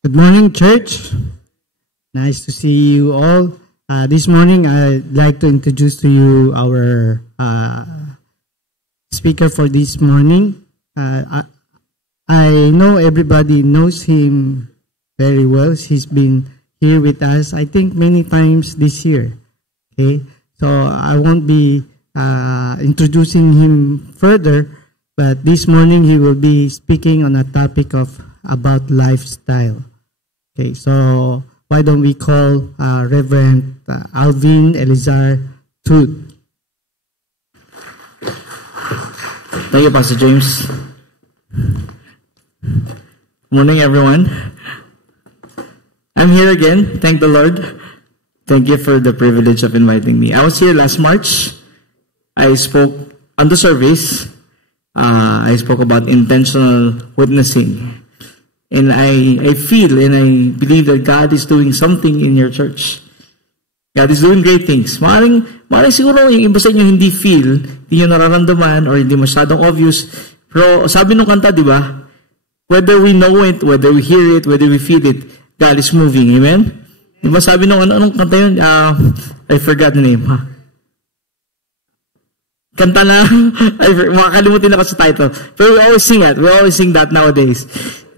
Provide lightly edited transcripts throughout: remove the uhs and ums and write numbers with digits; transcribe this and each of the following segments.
Good morning, church. Nice to see you all. This morning, I'd like to introduce to you our speaker for this morning. I know everybody knows him very well. He's been here with us, I think, many times this year. Okay, so I won't be introducing him further, but this morning he will be speaking on a topic about lifestyle. Okay, so why don't we call Reverend Alvin Elizar Truth. Thank you, Pastor James. Good morning, everyone. I'm here again. Thank the Lord. Thank you for the privilege of inviting me. I was here last March. I spoke on the service. I spoke about intentional witnessing. And I feel and I believe that God is doing something in your church. God is doing great things. Maaaring siguro yung iba sa inyo hindi feel, hindi nyo nararamdaman, or hindi masyadong obvious. Pero sabi nung kanta, di ba? Whether we know it, whether we hear it, whether we feel it, God is moving. Amen? Di ba sabi nung anong kanta yun? I forgot the name. Kanta na, makakalimutin ako sa title. Pero we always sing it. We always sing that nowadays.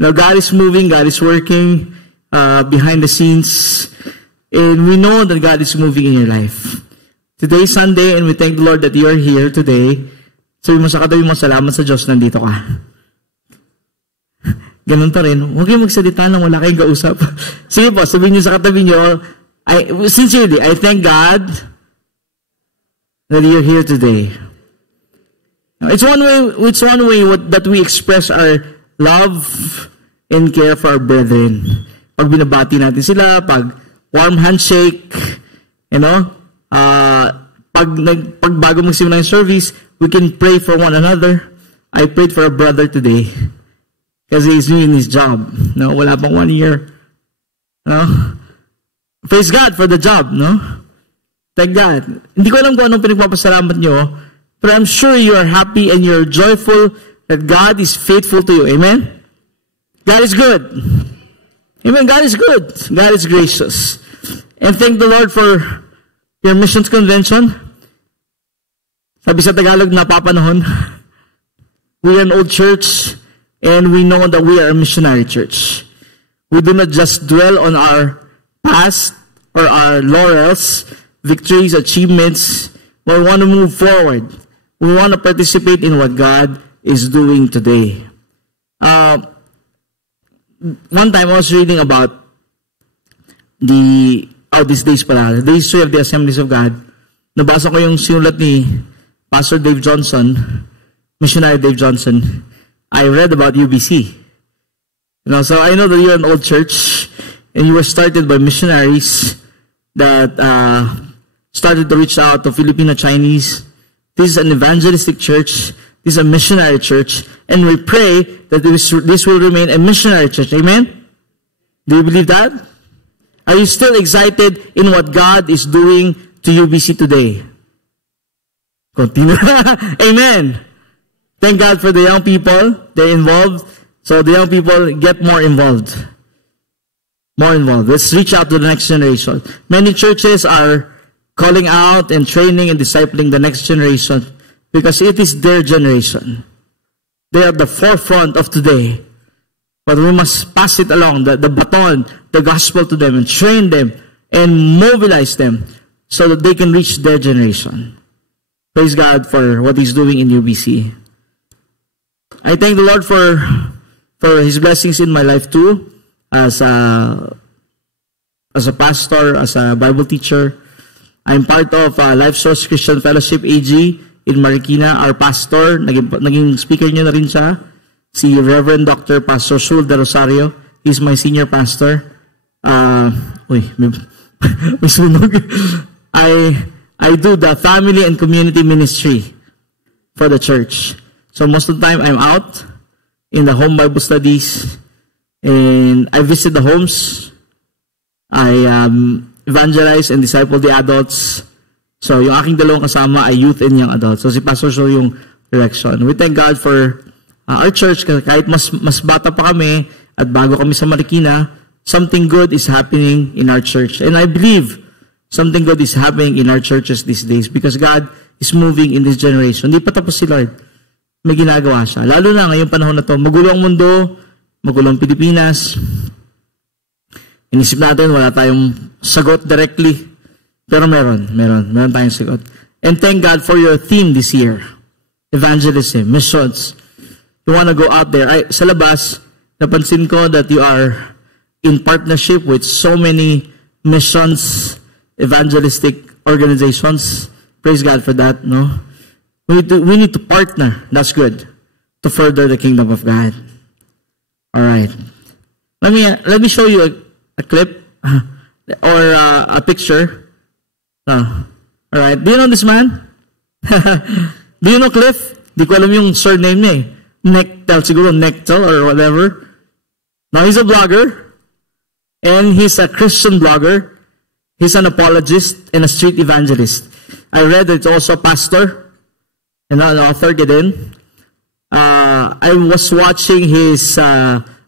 Now, God is moving, God is working behind the scenes, and we know that God is moving in your life. Today is Sunday, and we thank the Lord that you are here today. Sabi mo sa katabi mo, salamat sa Diyos, nandito ka. Ganun pa rin. Huwag kayong magsalita nang wala kayong kausap. Sige po, sabihin niyo sa katabi niyo, sincerely, I thank God that you're here today. It's one way that we express our love and care for our brethren. Pag binabati natin sila, pag warm handshake, you know, pag bago magsimula yung service, we can pray for one another. I prayed for a brother today kasi he's doing his job. No, wala pang 1 year. No? Praise God for the job, no? Thank God. Hindi ko alam kung anong pinagpapasalamat nyo, but I'm sure you are happy and you're joyful that God is faithful to you. Amen? God is good. Amen. God is good. God is gracious. And thank the Lord for your missions convention. Sabi sa Tagalog, napapanahon. We are an old church, and we know that we are a missionary church. We do not just dwell on our past or our laurels, victories, achievements, but we want to move forward. We want to participate in what God is doing today. One time I was reading about these days pala, the history of the Assemblies of God. Nabasa ko yung sinulat ni Pastor Dave Johnson, missionary Dave Johnson. I read about UBC. So I know that you're an old church, and you were started by missionaries that started to reach out to Filipino Chinese. This is an evangelistic church. This is a missionary church, and we pray that this will remain a missionary church. Amen? Do you believe that? Are you still excited in what God is doing to UBC today? Continue. Amen. Thank God for the young people. They're involved. So the young people get more involved. More involved. Let's reach out to the next generation. Many churches are calling out and training and discipling the next generation, because it is their generation. They are at the forefront of today. But we must pass it along, the baton, the gospel to them, and train them and mobilize them so that they can reach their generation. Praise God for what He's doing in UBC. I thank the Lord for His blessings in my life too, as a pastor, as a Bible teacher. I'm part of Life Source Christian Fellowship AG in Marikina. Our pastor, naging speaker niyo na rin siya, si Reverend Dr. Pastor Sul de Rosario. He's my senior pastor. May sunog. I do the family and community ministry for the church. So most of the time, I'm out in the home Bible studies, and I visit the homes. I evangelize and disciple the adults. So, yung aking dalawang kasama ay youth and young adults. So, si Pastor Show yung direction. We thank God for our church, kahit mas bata pa kami at bago kami sa Marikina, something good is happening in our church. And I believe something good is happening in our churches these days because God is moving in this generation. Hindi pa tapos si Lord. May ginagawa siya. Lalo na ngayong panahon na to, magulo ang mundo, magulo ang Pilipinas. Inisip natin, wala tayong sagot directly. Pero meron tayong sagot. And thank God for your theme this year. Evangelism, missions. You want to go out there. Sa labas, napansin ko that you are in partnership with so many missions, evangelistic organizations. Praise God for that, no? We need to partner. That's good. To further the kingdom of God. All right. Let me show you a clip or a picture. All right. Do you know this man? Do you know Cliff? Di ko alam yung surname niya eh. Nectel, siguro Nectel or whatever. Now, he's a blogger. And he's a Christian blogger. He's an apologist and a street evangelist. I read that he's also a pastor and an author din. I was watching his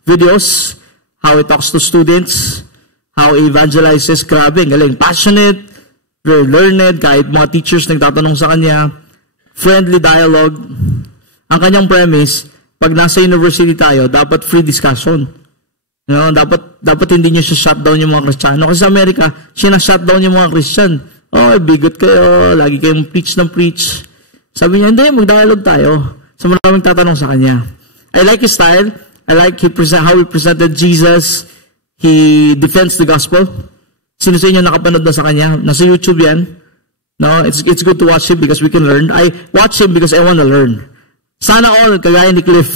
videos, how he talks to students, how he evangelizes. Grabe, galing. Passionate, very learned, kahit mga teachers nagtatanong sa kanya. Friendly dialogue. Ang kanyang premise, pag nasa university tayo, dapat free discussion. You know, dapat hindi nyo siya shutdown yung mga Kristiyano. Kasi sa Amerika, shutdown yung mga Christian. Oh, bigot kayo, lagi kayong preach. Sabi niya, hindi, mag-dialogue tayo. So maraming tatanong sa kanya. I like his style. I like how he presented Jesus. He defends the gospel. Sino sa inyo nakapanood na sa kanya? Nasa YouTube yan. No, it's good to watch him because we can learn. I watch him because I want to learn. Sana all, kagaya ni Cliff,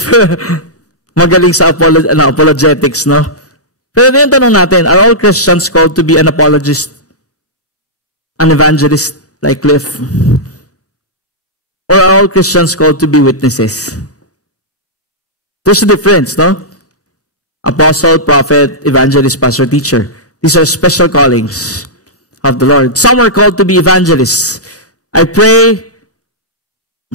magaling sa apologetics, no? Pero yung tanong natin, are all Christians called to be an apologist? An evangelist like Cliff? Or are all Christians called to be witnesses? There's a difference, no? Apostle, prophet, evangelist, pastor, teacher. These are special callings of the Lord. Some are called to be evangelists. I pray,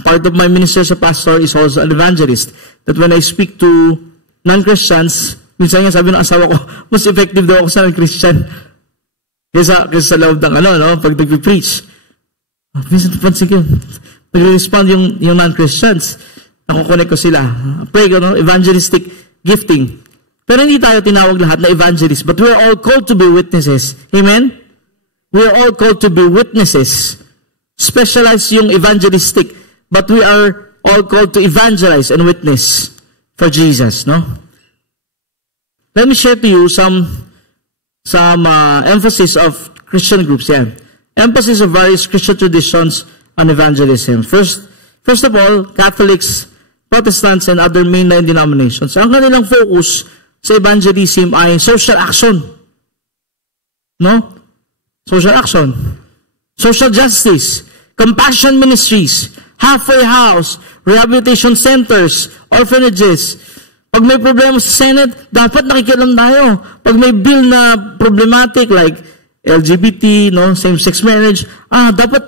part of my ministry as a pastor is also an evangelist. That when I speak to non-Christians, minsan nga sabi ng asawa ko, mas effective daw ako sa non-Christian. Kaysa sa loob ng pag nag-preach. Minsan pansin ko, nag-respond yung non-Christians. Nakukonek ko sila. Pray ko, evangelistic gifting. Pero hindi tayo tinawag lahat na evangelist, but we're all called to be witnesses. Amen? We're all called to be witnesses. Specialized yung evangelistic, but we are all called to evangelize and witness for Jesus, no? Let me share to you some emphasis of Christian groups. Yeah. Emphasis of various Christian traditions on evangelism. First of all, Catholics, Protestants, and other mainline denominations. Ang kanilang focus sa evangelism ay social action. No? Social action. Social justice. Compassion ministries. Halfway house. Rehabilitation centers. Orphanages. Pag may problema sa Senate, dapat nakikialam tayo. Pag may bill na problematic like LGBT, no, same-sex marriage, dapat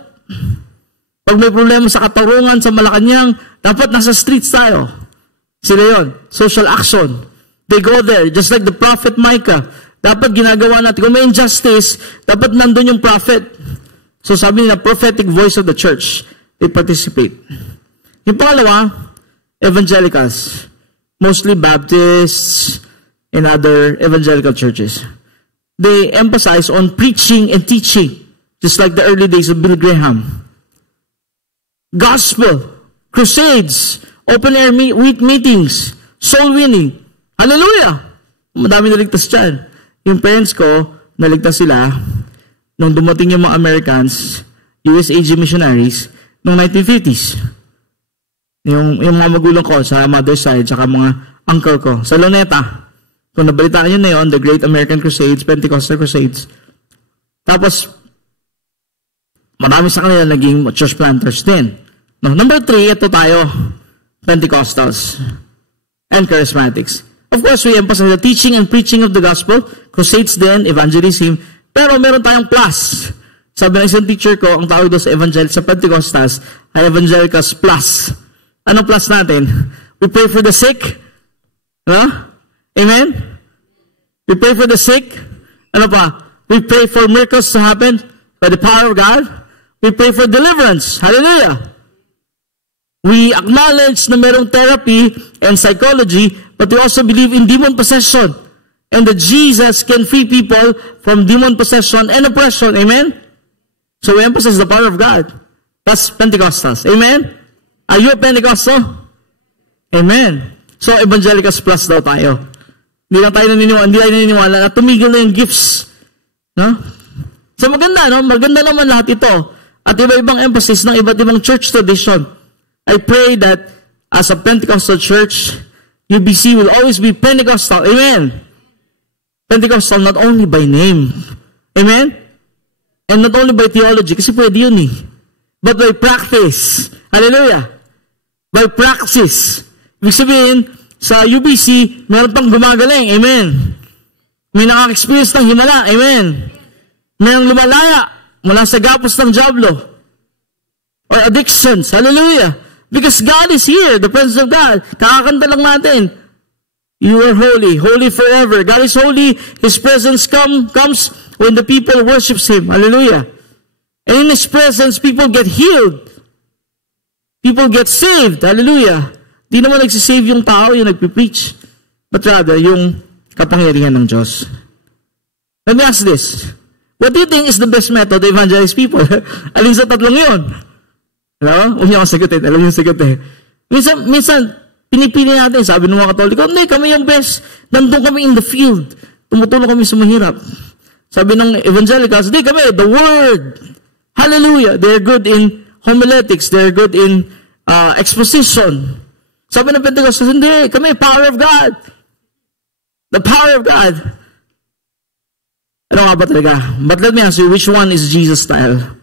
pag may problema sa katarungan sa Malacanang, dapat nasa streets tayo. Sila yon, social action. They go there, just like the prophet Micah. Dapat ginagawa natin. Kung may injustice, dapat nandun yung prophet. So sabi nila, prophetic voice of the church. They participate. Yung pangalawa, evangelicals. Mostly Baptists and other evangelical churches. They emphasize on preaching and teaching, just like the early days of Bill Graham. Gospel, crusades, open-air meetings, soul winning. Hallelujah! Madami naligtas dyan. Yung parents ko, naligtas sila nung dumating yung mga Americans, USAG missionaries, noong 1950s. Yung mga magulang ko sa mother's side, saka mga uncle ko, sa Luneta. Kung nabalitaan nyo na yun, the Great American Crusades, Pentecostal Crusades. Tapos, marami sa kanila naging church planters din. No, number 3, ito tayo, Pentecostals and Charismatics. Of course, we emphasize the teaching and preaching of the gospel, crusades din, evangelism, pero meron tayong plus. Sabi ng isang teacher ko, ang tawag doon sa Pentecostals ay Evangelicals Plus. Anong plus natin? We pray for the sick. No? Amen? We pray for the sick. Ano pa? We pray for miracles to happen by the power of God. We pray for deliverance. Hallelujah. We acknowledge na merong therapy and psychology, but we also believe in demon possession. And that Jesus can free people from demon possession and oppression. Amen? So we emphasize the power of God. That's Pentecostals. Amen? Are you a Pentecostal? Amen. So, Evangelicals plus daw tayo. Hindi tayo naniniwala na tumigil na yung gifts. No? So, maganda, no? Maganda naman lahat ito. At iba-ibang emphasis ng iba't ibang church tradition. I pray that as a Pentecostal church, UBC will always be Pentecostal. Amen? Pentecostal not only by name. Amen? And not only by theology, kasi pwede yun eh. But by practice. Hallelujah. By praxis. Ibig sabihin, sa UBC, meron pang gumagaling. Amen. May nakaka-experience ng himala. Amen. Mayroong lumalaya mula sa gapos ng diablo. Or addictions. Hallelujah. Because God is here. The presence of God. Kakakanta lang natin. You are holy. Holy forever. God is holy. His presence comes when the people worships Him. Hallelujah. And in His presence, people get healed. People get saved. Hallelujah. Di naman nagsisave yung tao, yung nagpipreach. But rather, yung kapangyarihan ng Diyos. Let me ask this. What do you think is the best method to evangelize people? Alin sa tatlong yun? Hello? Huwag niyo akong sagutin. Alam niyo yung sagot eh. Minsan, pinipili natin, sabi ng mga Katoliko, hindi, kami yung best. Nandun kami in the field. Tumutulong kami sa mahirap. Sabi ng Evangelicals, hindi kami, the Word. Hallelujah. They're good in homiletics. They're good in exposition. Sabi ng Pentecostals, hindi, kami, power of God. The power of God. Ano nga ba talaga? But let me ask you, which one is Jesus' style?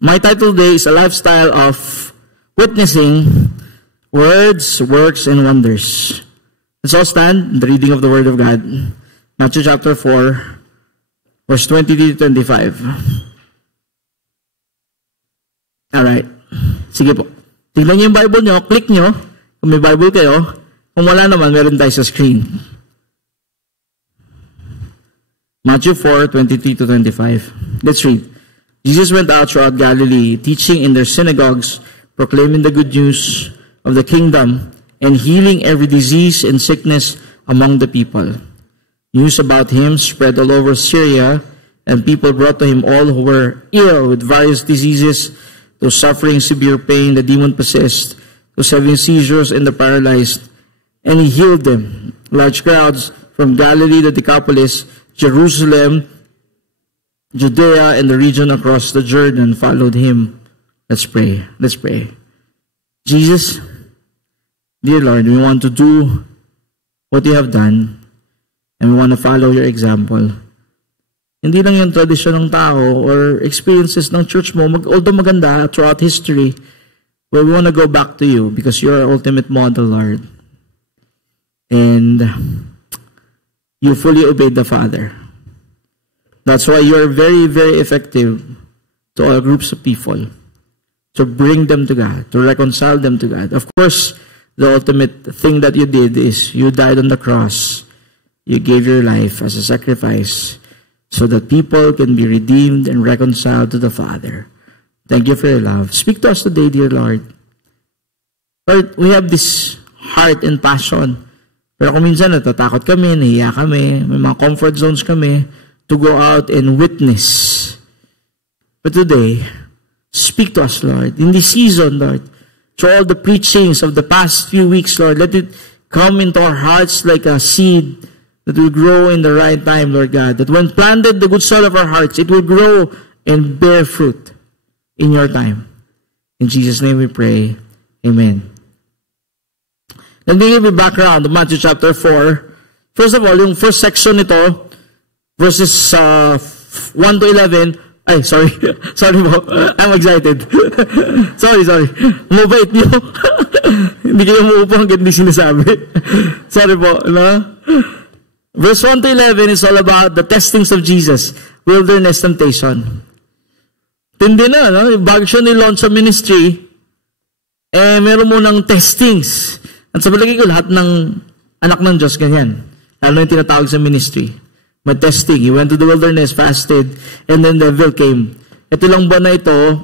My title today is a lifestyle of witnessing words, works, and wonders. Let's all stand, the reading of the Word of God. Matthew chapter 4, verse 23 to 25. Alright. Sige po. Tingnan niyo yung Bible niyo, click niyo, kung may Bible kayo. Kung wala naman, meron tayo sa screen. Matthew 4, 23 to 25. Let's read. Jesus went out throughout Galilee, teaching in their synagogues, proclaiming the good news of the kingdom, and healing every disease and sickness among the people. News about him spread all over Syria, and people brought to him all who were ill with various diseases, those suffering severe pain, the demon-possessed, those having seizures, and the paralyzed, and he healed them. Large crowds from Galilee, the Decapolis, Jerusalem, Judea, and the region across the Jordan followed him. Let's pray. Let's pray. Jesus, dear Lord, we want to do what you have done, and we want to follow your example. Hindi lang yung tradisyon ng tao or experiences ng church mo, although maganda throughout history, but we want to go back to you because you're our ultimate model, Lord. And you fully obeyed the Father. That's why you are very, very effective to all groups of people, to bring them to God, to reconcile them to God. Of course, the ultimate thing that you did is you died on the cross. You gave your life as a sacrifice so that people can be redeemed and reconciled to the Father. Thank you for your love. Speak to us today, dear Lord. Lord, we have this heart and passion. Pero kung minsan natatakot kami, nahiya kami, may mga comfort zones kami to go out and witness. But today, speak to us, Lord. In this season, Lord, through all the preachings of the past few weeks, Lord, let it come into our hearts like a seed that will grow in the right time, Lord God. That when planted the good soil of our hearts, it will grow and bear fruit in your time. In Jesus' name we pray. Amen. Let me give you background to Matthew chapter 4. First of all, yung first section nito, verses 1 to 11. Ay, sorry. Sorry po. I'm excited. sorry. Mabait niyo. Hindi kayo muupo hanggang di sinasabi. Sorry po. No? Verse 1 to 11 is all about the testings of Jesus, wilderness temptation. Tindi na, no? Bago siya ni-launch sa ministry, meron mo ng testings. At sa palagay ko, lahat ng anak ng Diyos, ganyan. Lalo yung tinatawag sa ministry. May testing. He went to the wilderness, fasted, and then the devil came. Ito lang ba na ito,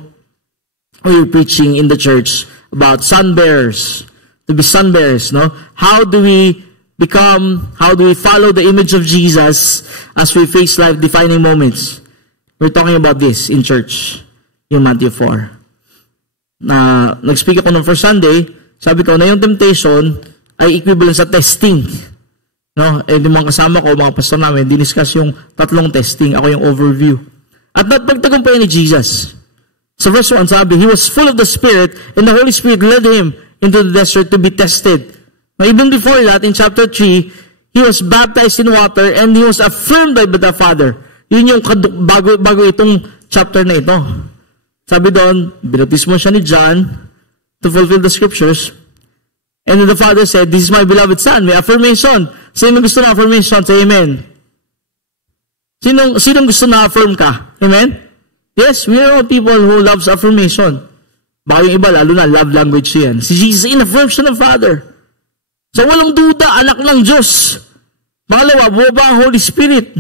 we're preaching in the church about sun bearers, to be sun bearers, no? How do we follow the image of Jesus as we face life-defining moments? We're talking about this in church, in Matthew 4. Nag-speak ako ng first Sunday, sabi ko na yung temptation ay equivalent sa testing. No? And yung mga kasama ko, mga pastor namin, diniscuss yung 3 testing. Ako yung overview. At pagtagumpay ni Jesus. Sa verse 1, sabi, He was full of the Spirit, and the Holy Spirit led Him into the desert to be tested. Now, even before that, in chapter 3, He was baptized in water, and He was affirmed by the Father. Yun yung bago itong chapter na ito. Sabi doon, binautismo siya ni John to fulfill the scriptures. And then the Father said, This is my beloved Son. May affirmation. Sino gusto na affirmation? Say amen. Sinong gusto na affirm ka? Amen? Yes, we are all people who loves affirmation. Baka yung iba, lalo na, love language yan. Si Jesus, in-affirm siya ng Father. So, walang duda, anak ng Diyos. Pangalawa, bumaba ang Holy Spirit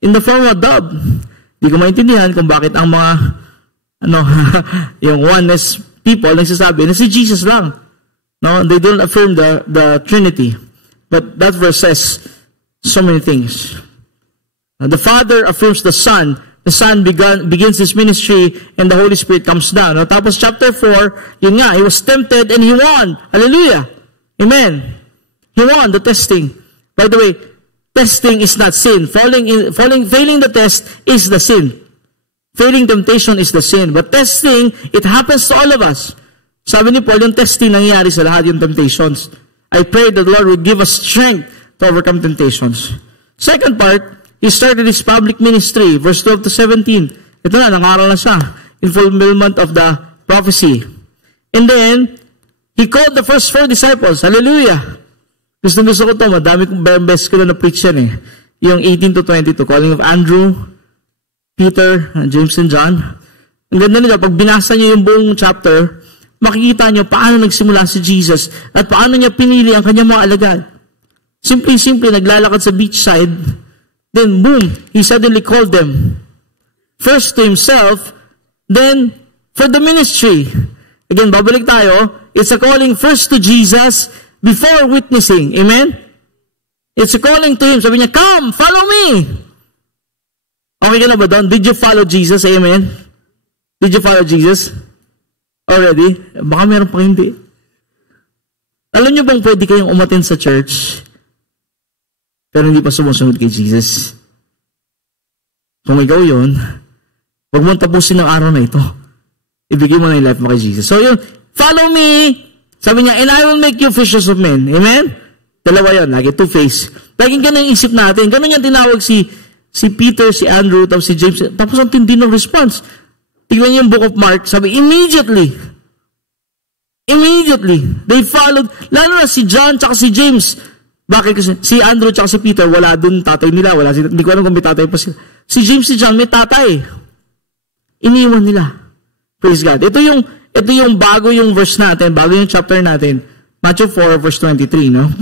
in the form of a dove. Hindi ko maintindihan kung bakit ang mga, yung oneness people, nagsasabi na si Jesus lang. No, they don't affirm the Trinity. But that verse says so many things. The Father affirms the Son. The Son begins His ministry, and the Holy Spirit comes down. Now, tapos chapter 4, yun nga, He was tempted and He won. Hallelujah. Amen. He won the testing. By the way, testing is not sin. Failing the test is the sin. Failing temptation is the sin. But testing, it happens to all of us. Sabi ni Paul, yung testing nangyayari sa lahat yung temptations. I pray that the Lord will give us strength to overcome temptations. Second part, He started His public ministry, verse 12 to 17. Ito na, nangaral na siya in fulfillment of the prophecy. And then, He called the first 4 disciples. Hallelujah! Gusto ko ito, madami kong best ko na na-preach yan eh. Yung 18 to 22, calling of Andrew, Peter, James and John. Ang ganda nito, pag binasa niyo yung buong chapter, makikita niyo paano nagsimula si Jesus at paano niya pinili ang kanyang mga alagad. Simple, naglalakad sa beachside. Then, boom, He suddenly called them. First to Himself, then for the ministry. Again, babalik tayo. It's a calling first to Jesus before witnessing. Amen? It's a calling to Him. Sabi niya, come, follow me. Okay ka na ba doon? Did you follow Jesus? Amen? Did you follow Jesus? Already? Baka meron pa hindi. Alam niyo bang pwede kayong umattend sa church pero hindi pa sumusunod kay Jesus? Kung ikaw yun, huwag mong tapusin ang araw na ito. Ibigay mo na yung life mo kay Jesus. So yun, follow me. Sabi niya, and I will make you fishers of men. Amen? Dalawa yun, lagi two-face. Laging ganun isip natin. Ganun yung tinawag si Peter, si Andrew, tapos si James. Tapos ang tindi ng response. Tignan niyo yung book of Mark, sabi, immediately, they followed, lalo na si John tsaka si James. Bakit? Kasi si Andrew tsaka si Peter, wala dun tatay nila, hindi ko alam kung may tatay pa sila. Si James, si John, may tatay. Iniwan nila. Praise God. Ito yung bago yung verse natin, bago yung chapter natin, Matthew 4, verse 23, no?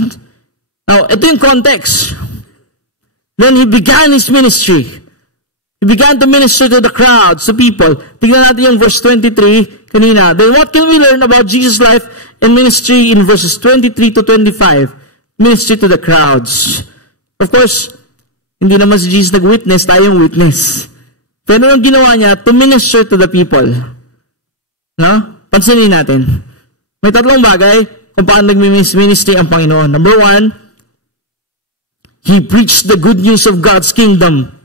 Now, ito yung context. Then He began His ministry. He began to minister to the crowds, to people. Tignan natin yung verse 23 kanina. Then what can we learn about Jesus' life and ministry in verses 23 to 25? Ministry to the crowds. Of course, hindi naman si Jesus nag-witness, tayong witness. Pero ang ginawa niya, to minister to the people. No? Pansinin natin. May 3 bagay kung paano nag-ministry ang Panginoon. Number 1, He preached the good news of God's kingdom.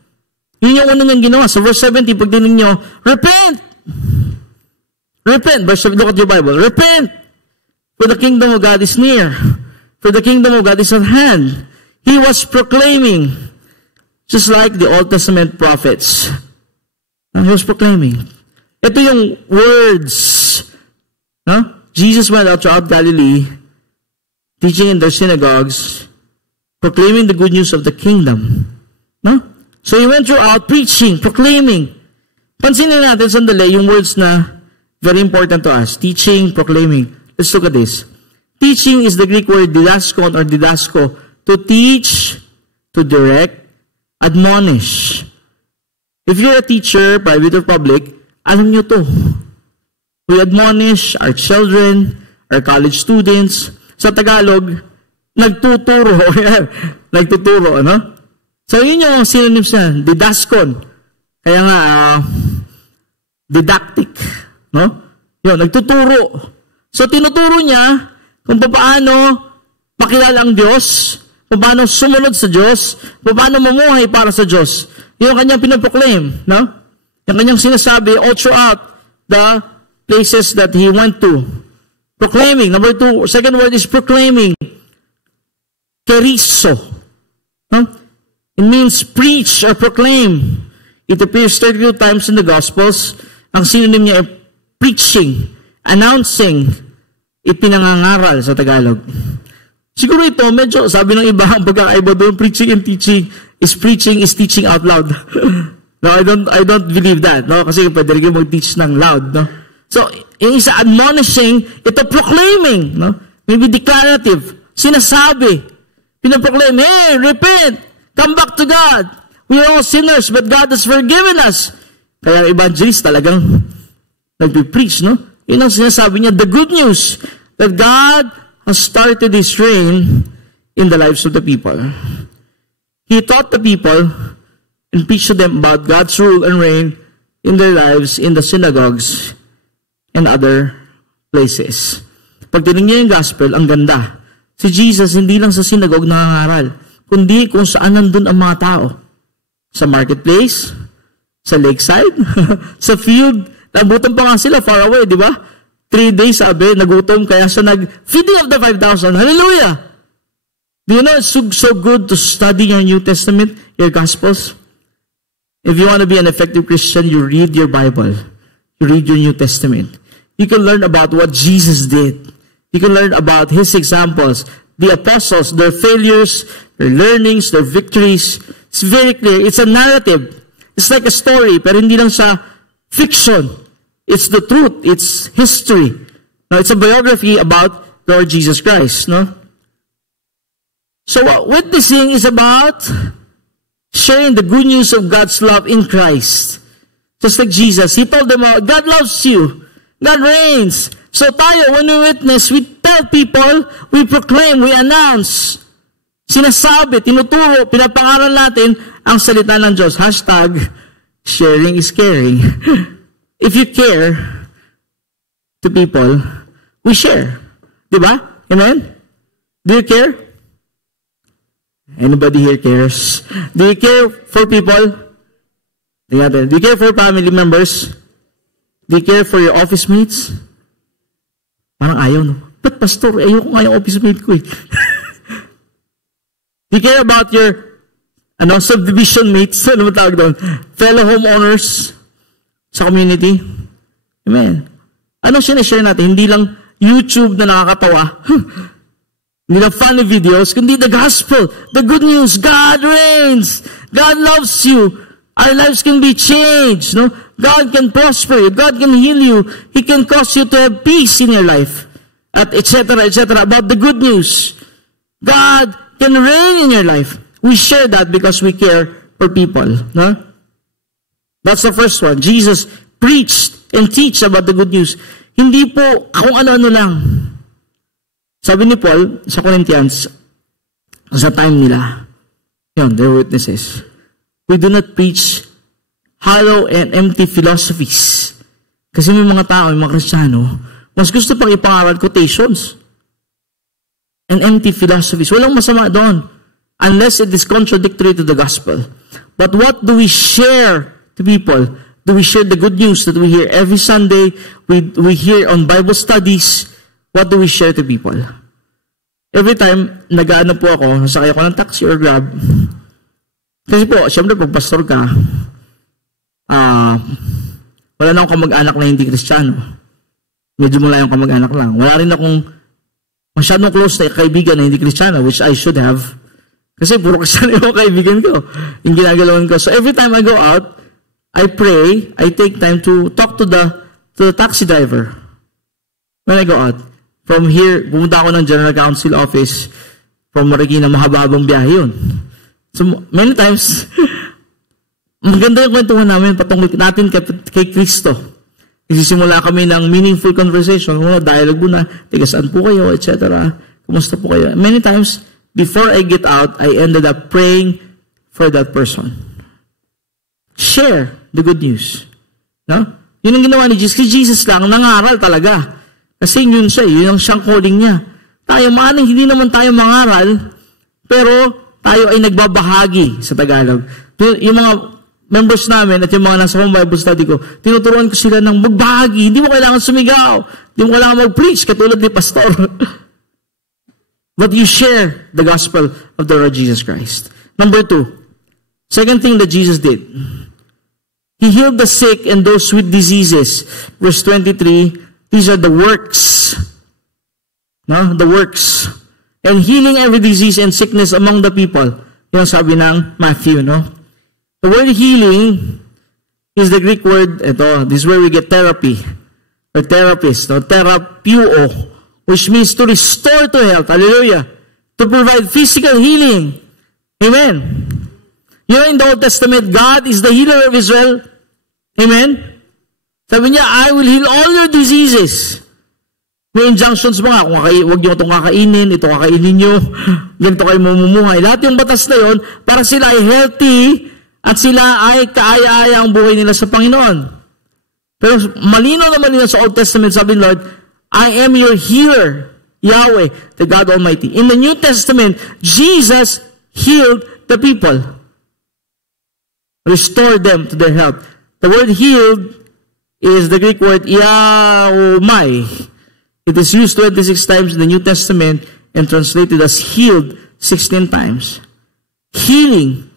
Yun yung una niyang ginawa. Sa verse 70, pag dinig nyo, repent! Repent. Verse 7, look at your Bible. Repent! For the kingdom of God is near. For the kingdom of God is at hand. He was proclaiming, just like the Old Testament prophets. He was proclaiming. Ito yung words. No? Jesus went out throughout Galilee, teaching in their synagogues, proclaiming the good news of the kingdom. No? So He went throughout preaching, proclaiming. Pansinin natin sandali yung words na very important to us. Teaching, proclaiming. Let's look at this. Teaching is the Greek word didaskon or didasko, to teach, to direct, admonish. If you're a teacher, private or public, alam nyo to. We admonish our children, our college students. Sa Tagalog, nagtuturo. Nagtuturo, ano? So, yun yung synonyms na, didaskon. Kaya nga, didactic. No? Yun, nagtuturo. So, tinuturo niya kung paano makilala ang Diyos, paano sumunod sa Diyos, paano mamuhay para sa Diyos. Yun ang kanyang pinaproclaim. No? Yung kanyang sinasabi all throughout the places that he went to. Proclaiming. Number 2, second word is proclaiming. Keriso. No? It means preach or proclaim. It appears 32 times in the Gospels. Ang synonym niya ay preaching, announcing, ipinangangaral sa Tagalog. Siguro ito, medyo, sabi ng iba, ang pagkakaiba doon, preaching and teaching is teaching out loud. No, I don't believe that. No? Kasi pwede rin mag-teach ng loud. No? So, yung isa admonishing, ito proclaiming. No? Maybe declarative. Sinasabi. Pinaproclaim, hey, repent! Come back to God! We are all sinners, but God has forgiven us. Kaya ang evangelist talagang nagpipreach, no? Yun ang sinasabi niya, the good news that God has started His reign in the lives of the people. He taught the people and preached to them about God's rule and reign in their lives in the synagogues and other places. Pag tinignan yung gospel, ang ganda. Si Jesus hindi lang sa synagogue nangangaral, kundi kung saan nandun ang mga tao. Sa marketplace, sa lakeside, sa field. Nagutom pa nga sila, far away, di ba? 3 days, sabi, nagutom, kaya siya feeding of the 5,000. Hallelujah! Do you know, it's so good to study your New Testament, your Gospels? If you want to be an effective Christian, you read your Bible. You read your New Testament. You can learn about what Jesus did. You can learn about His examples, the apostles, their failures, their learnings, their victories. It's very clear. It's a narrative. It's like a story, pero hindi lang siya fiction. It's the truth. It's history. No, it's a biography about Lord Jesus Christ. No? So witnessing is about sharing the good news of God's love in Christ. Just like Jesus, He told them all, God loves you. God reigns. So tayo, when we witness, we tell people, we proclaim, we announce. Sinasabi, tinuturo, pinapangaral natin ang salita ng Diyos. Hashtag, sharing is caring. If you care to people, we share. Diba? Amen? Do you care? Anybody here cares? Do you care for people? Do you care for family members? Do you care for your office mates? Parang ayaw, no? But pastor, ayaw ko nga yung office mate ko eh. Do you care about your subdivision mates? Ano mo tawag doon? Fellow homeowners sa community? Amen. Ano sinashare natin? Hindi lang YouTube na nakakatawa. Hindi lang funny videos, kundi the gospel, the good news. God reigns. God loves you. Our lives can be changed. No? God can prosper you. God can heal you. He can cause you to have peace in your life. At etc. About the good news. God can reign in your life. We share that because we care for people. No? That's the first one. Jesus preached and teach about the good news. Hindi po kung ano-ano lang. Sabi ni Paul sa Corinthians, sa time nila, yun, their witnesses, we do not preach hollow and empty philosophies. Kasi may mga tao, may mga Kristiyano, mas gusto pang ipangaral quotations and empty philosophies. Walang masama doon unless it is contradictory to the gospel. But what do we share to people? Do we share the good news that we hear every Sunday? We hear on Bible studies. What do we share to people? Every time, nag-ano po ako, nasakay ako ng taxi or Grab. Kasi po, siyempre, pag pastor ka, wala na akong kamag-anak na hindi Kristiyano. Medyo mula yung kamag-anak lang. Wala rin akong masyadong close na kaibigan na hindi Kristiyano, which I should have. Kasi puro Kristiyano yung kaibigan ko. Yung ginagalawan ko. So every time I go out, I pray, I take time to talk to the taxi driver when I go out. From here, pumunta ako ng General Council Office from Marikina, mahaba-habang biyahe yun. So, many times, maganda yung kwentuhan namin patungkol natin kay Kristo. Isisimula kami ng meaningful conversation. Dialogue muna, tiga saan po kayo, etc. Kumusta po kayo? Many times, before I get out, I ended up praying for that person. Share the good news. No? Yun ang ginawa ni Jesus. Si Jesus lang, nangaral talaga. Kasi yun siya, yun ang siyang calling niya. Tayo, maaning hindi naman tayo mangaral, pero tayo ay nagbabahagi sa Tagalog. Yung mga members namin at yung mga nasa home Bible study ko, tinuturuan ko sila ng magbahagi. Hindi mo kailangan sumigaw. Hindi mo kailangan mag-preach, katulad ni Pastor. But you share the gospel of the Lord Jesus Christ. Number 2, second thing that Jesus did. He healed the sick and those with diseases. Verse 23, these are the works. No? The works. And healing every disease and sickness among the people. Yung sabi ng Matthew, no? The word healing is the Greek word, this is where we get therapy. Or therapist, no? Therapeuo, which means to restore to health. Hallelujah. To provide physical healing. Amen. You know, in the Old Testament, God is the healer of Israel. Amen? Sabi niya, I will heal all your diseases. May injunctions ba nga, kung huwag niyo itong kakainin, ito kakainin niyo, ganito kayo mamumuhay. Lahat yung batas na yon para sila ay healthy at sila ay kaaya-aya ang buhay nila sa Panginoon. Pero malino naman nila sa Old Testament, sabi ni Lord, I am your healer, Yahweh, the God Almighty. In the New Testament, Jesus healed the people. Restored them to their health. The word healed is the Greek word iaomai. It is used 26 times in the New Testament and translated as healed 16 times. Healing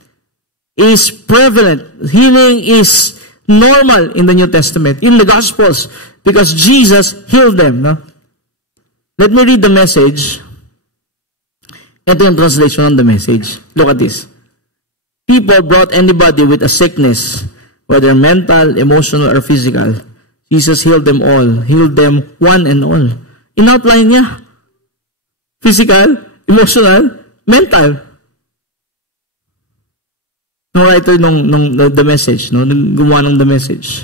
is prevalent. Healing is normal in the New Testament, in the Gospels, because Jesus healed them. No? Let me read the Message. Ito yung translation of the Message. Look at this. People brought anybody with a sickness, whether mental, emotional, or physical. Jesus healed them all. Healed them one and all. In-outline niya. Physical, emotional, mental. No writer the Message, no? Gumawa ng the Message.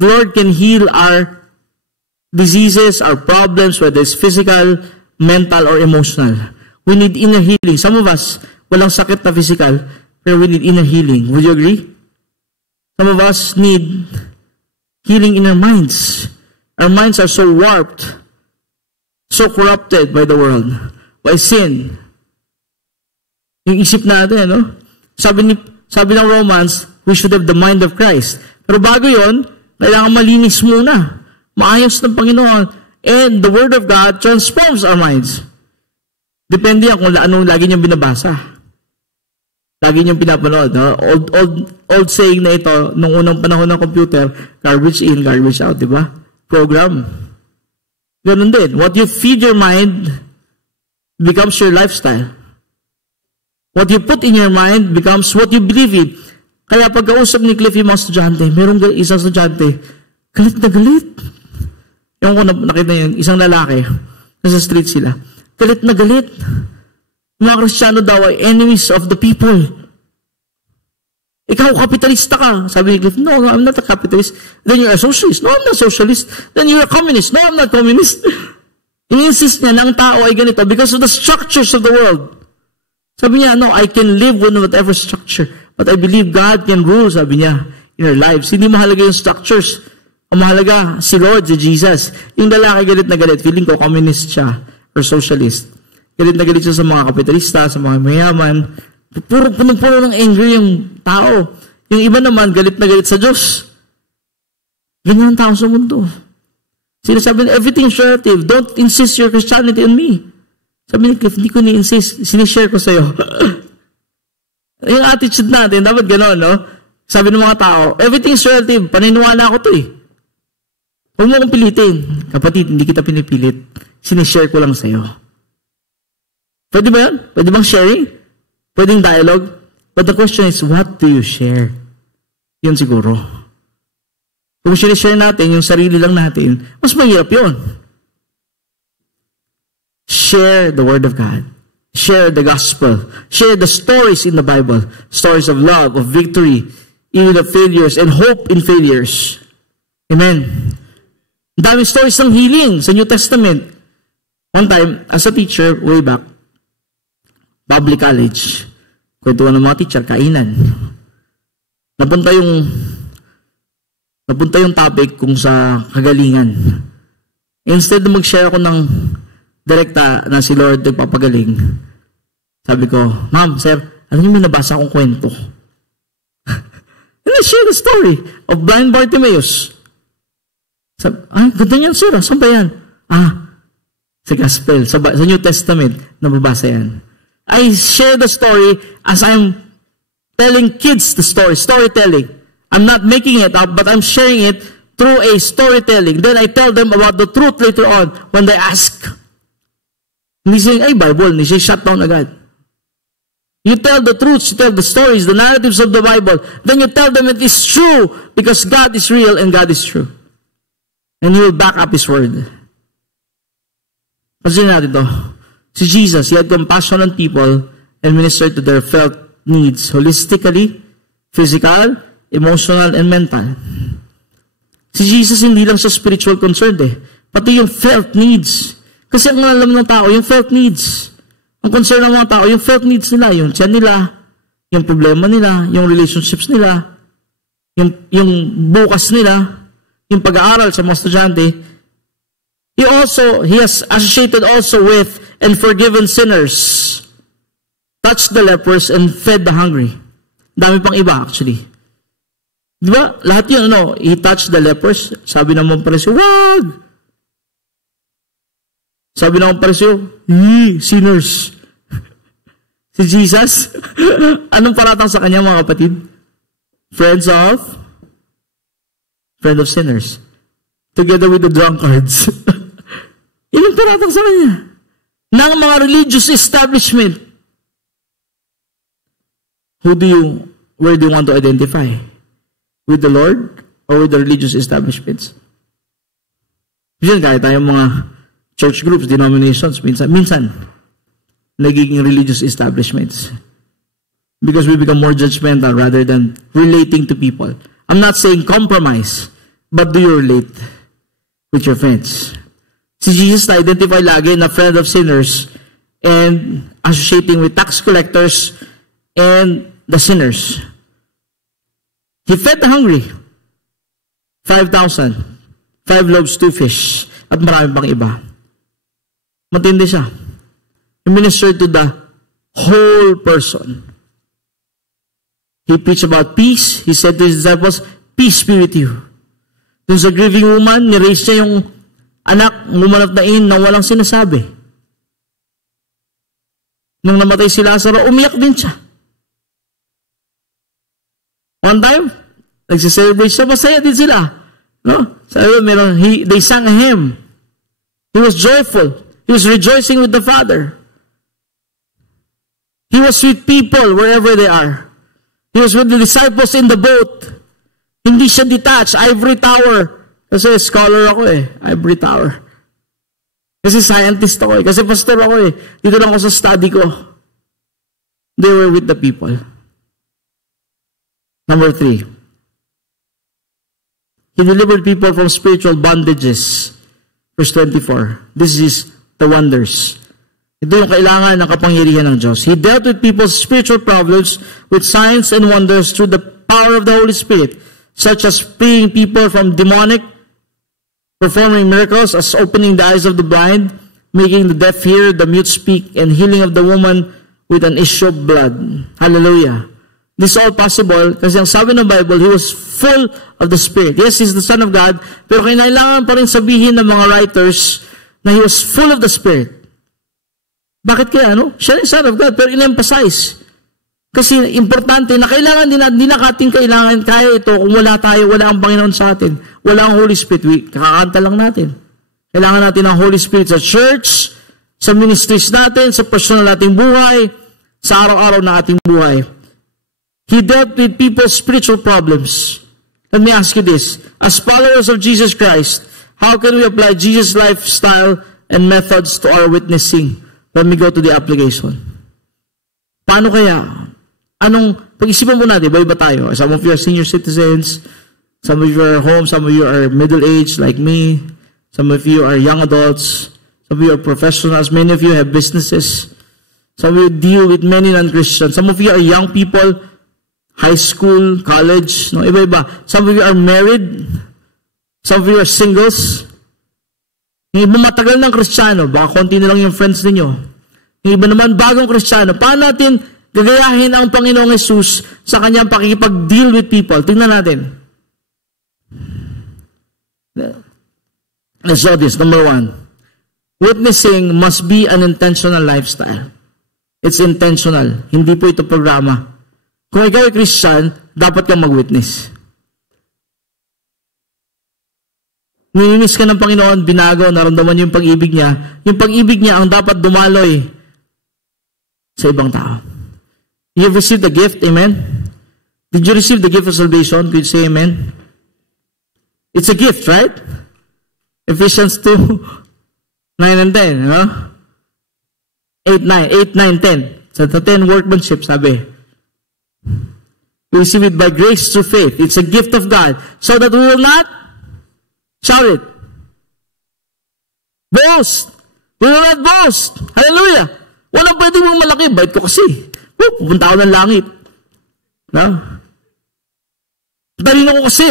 The Lord can heal our diseases, our problems, whether it's physical, mental, or emotional. We need inner healing. Some of us, walang sakit na physical, pero we need inner healing. Would you agree? Some of us need healing in our minds. Our minds are so warped, so corrupted by the world, by sin. Yung isip natin, no? Sabi ng Romans, we should have the mind of Christ. Pero bago yon, kailangan malinis muna. Maayos ng Panginoon. And the Word of God transforms our minds. Depende yan kung ano lagi niyong binabasa. Lagi niyong pinapanood. No? Old saying na ito, nung unang panahon ng computer, garbage in, garbage out, di ba? Program. Ganun din. What you feed your mind becomes your lifestyle. What you put in your mind becomes what you believe in. Kaya pagkausap ni Cliff yung mga estudyante, merong isang estudyante, galit na galit. Yung ko nakita niyo, isang lalaki, nasa street sila, galit na galit. Mga Kristiyano daw ay enemies of the people. Ikaw, kapitalista ka. Sabi ni Cliff, no, I'm not a capitalist. Then you're a socialist. No, I'm not socialist. Then you're a communist. No, I'm not communist. I-insist niya na ang tao ay ganito because of the structures of the world. Sabi niya, no, I can live with whatever structure. But I believe God can rule, sabi niya, in our lives. Hindi mahalaga yung structures. Ang mahalaga, si Lord, si Jesus. Yung lalaki galit na galit, feeling ko communist siya or socialist. Galit na galit siya sa mga kapitalista, sa mga mayaman. Punong-puno ng anger yung tao. Yung iba naman, galit na galit sa Diyos. Ganyan ang tao sa mundo. Sinasabi na, everything's relative. Don't insist your Christianity on me. Sabi ni Cliff, hindi ko ni-insist. Sinishare ko sa'yo. Yung attitude natin, dapat gano'n, no? Sabi ng mga tao, everything's relative. Paniniwala ko to eh. Huwag mo kong pilitin. Kapatid, hindi kita pinipilit. Sinishare ko lang sa'yo. Pwede ba yan? Pwede bang sharing? Pwedeng dialogue? But the question is, what do you share? Yun siguro. Kung sinishare natin, yung sarili lang natin, mas mahirap yun. Share the Word of God. Share the gospel. Share the stories in the Bible. Stories of love, of victory, even of failures, and hope in failures. Amen. Ang daming stories ng healing sa New Testament. One time, as a teacher, way back, public college, kwentuhan ng mga teacher, kainan. Napunta yung topic kung sa kagalingan. Instead na mag-share ako ng direkta na si Lord nagpapagaling, sabi ko, Ma'am, Sir, alam niyo may nabasa akong kwento. And I share the story of blind Bartimaeus. Ganda niyan, Sir. Saan ba yan? Sa Gospel, sa New Testament, nababasa yan. I share the story as I'm telling kids the story, storytelling. I'm not making it up, but I'm sharing it through a storytelling. Then I tell them about the truth later on when they ask. Hindi saying, Bible, hindi siya shut down agad. You tell the truths, you tell the stories, the narratives of the Bible. Then you tell them it is true because God is real and God is true. And He will back up His word. Kasi natin ito. Si Jesus, He had compassion on people and ministered to their felt needs holistically, physical, emotional, and mental. Si Jesus hindi lang sa spiritual concerned pati yung felt needs. Kasi ang alam ng tao, yung felt needs. Ang concern ng mga tao, yung felt needs nila, yung tiyan nila, yung problema nila, yung relationships nila, yung bukas nila, yung pag-aaral sa mga estudyante. He has associated also with and forgiven sinners, touched the lepers, and fed the hungry. Dami pang iba actually. Di ba? Lahat yun, he touched the lepers. Sabi naman pala siya, wag! Sabi naman pala siya, sinners. Si Jesus, anong paratang sa kanya mga kapatid? Friend of sinners. Together with the drunkards. Yun ang paratang sa kanya. Ng mga religious establishment. Where do you want to identify? With the Lord or with the religious establishments? Minsan kahit tayong mga church groups, denominations, minsan nagiging religious establishments. Because we become more judgmental rather than relating to people. I'm not saying compromise, but do you relate with your friends? Si Jesus na-identify lagi na friend of sinners and associating with tax collectors and the sinners. He fed the hungry. 5,000. 5 loaves, 2 fish. At marami pang iba. Matindi siya. He ministered to the whole person. He preached about peace. He said to his disciples, peace be with you. Dun sa grieving woman, niraise niya yung anak, ngumanap na na walang sinasabi. Nung namatay si Lazaro, umiyak din siya. One time, nagsiselebrate siya, masaya din sila. No? Sabi, they sang a hymn. He was joyful. He was rejoicing with the Father. He was with people wherever they are. He was with the disciples in the boat. Hindi siya detached. Ivory tower. Kasi scholar ako Ivory tower. Kasi scientist ako Kasi pastor ako Dito lang ako sa study ko. They were with the people. Number 3. He delivered people from spiritual bondages. Verse 24. This is the wonders. Ito yung kailangan ng kapangyarihan ng Diyos. He dealt with people's spiritual problems with signs and wonders through the power of the Holy Spirit, such as freeing people from demonic, performing miracles as opening the eyes of the blind, making the deaf hear, the mute speak, and healing of the woman with an issue of blood. Hallelujah. This is all possible kasi ang sabi ng Bible, He was full of the Spirit. Yes, He's the Son of God, pero kailangan pa rin sabihin ng mga writers na He was full of the Spirit. Bakit kaya, Siya yung Son of God, pero in-emphasize. Kasi importante na kailangan din natin kailangan kaya ito kung wala ang Panginoon sa atin. Wala ang Holy Spirit, kakakanta lang natin. Kailangan natin ang Holy Spirit sa church, sa ministries natin, sa personal nating buhay, sa araw-araw na ating buhay. He dealt with people's spiritual problems. Let me ask you this. As followers of Jesus Christ, how can we apply Jesus' lifestyle and methods to our witnessing when we go to the application. Paano kaya? Pag-isipan mo natin, iba-iba tayo. Some of you are senior citizens, some of you are home, some of you are middle-aged like me, some of you are young adults, some of you are professionals, many of you have businesses, some of you deal with many non-Christians, some of you are young people, high school, college, no, iba-iba. Some of you are married, some of you are singles. Yung iba matagal ng Kristiyano, baka konti na lang yung friends ninyo. Yung iba naman bagong Kristiyano. Paano natin gagayahin ang Panginoong Jesus sa kanyang pakikipag-deal with people? Tingnan natin. Let's show this. Number 1. Witnessing must be an intentional lifestyle. It's intentional. Hindi po ito programa. Kung ikaw ay Christian, dapat kang mag-witness. Nininis ka ng Panginoon, binago, naramdaman yung pag-ibig niya. Yung pag-ibig niya ang dapat dumaloy sa ibang tao. You have received the gift, amen? Did you receive the gift of salvation? Could you say amen? It's a gift, right? Ephesians 2, 9 and 10, you know? 8, 9, 10. Sa 10 workmanship, sabi. We receive it by grace through faith. It's a gift of God. So that we will not shout it. Boast. We will not boast. Hallelujah. Walang pwede mong malaki. Bait ko kasi. Pupunta ako ng langit. No? Talino ko kasi.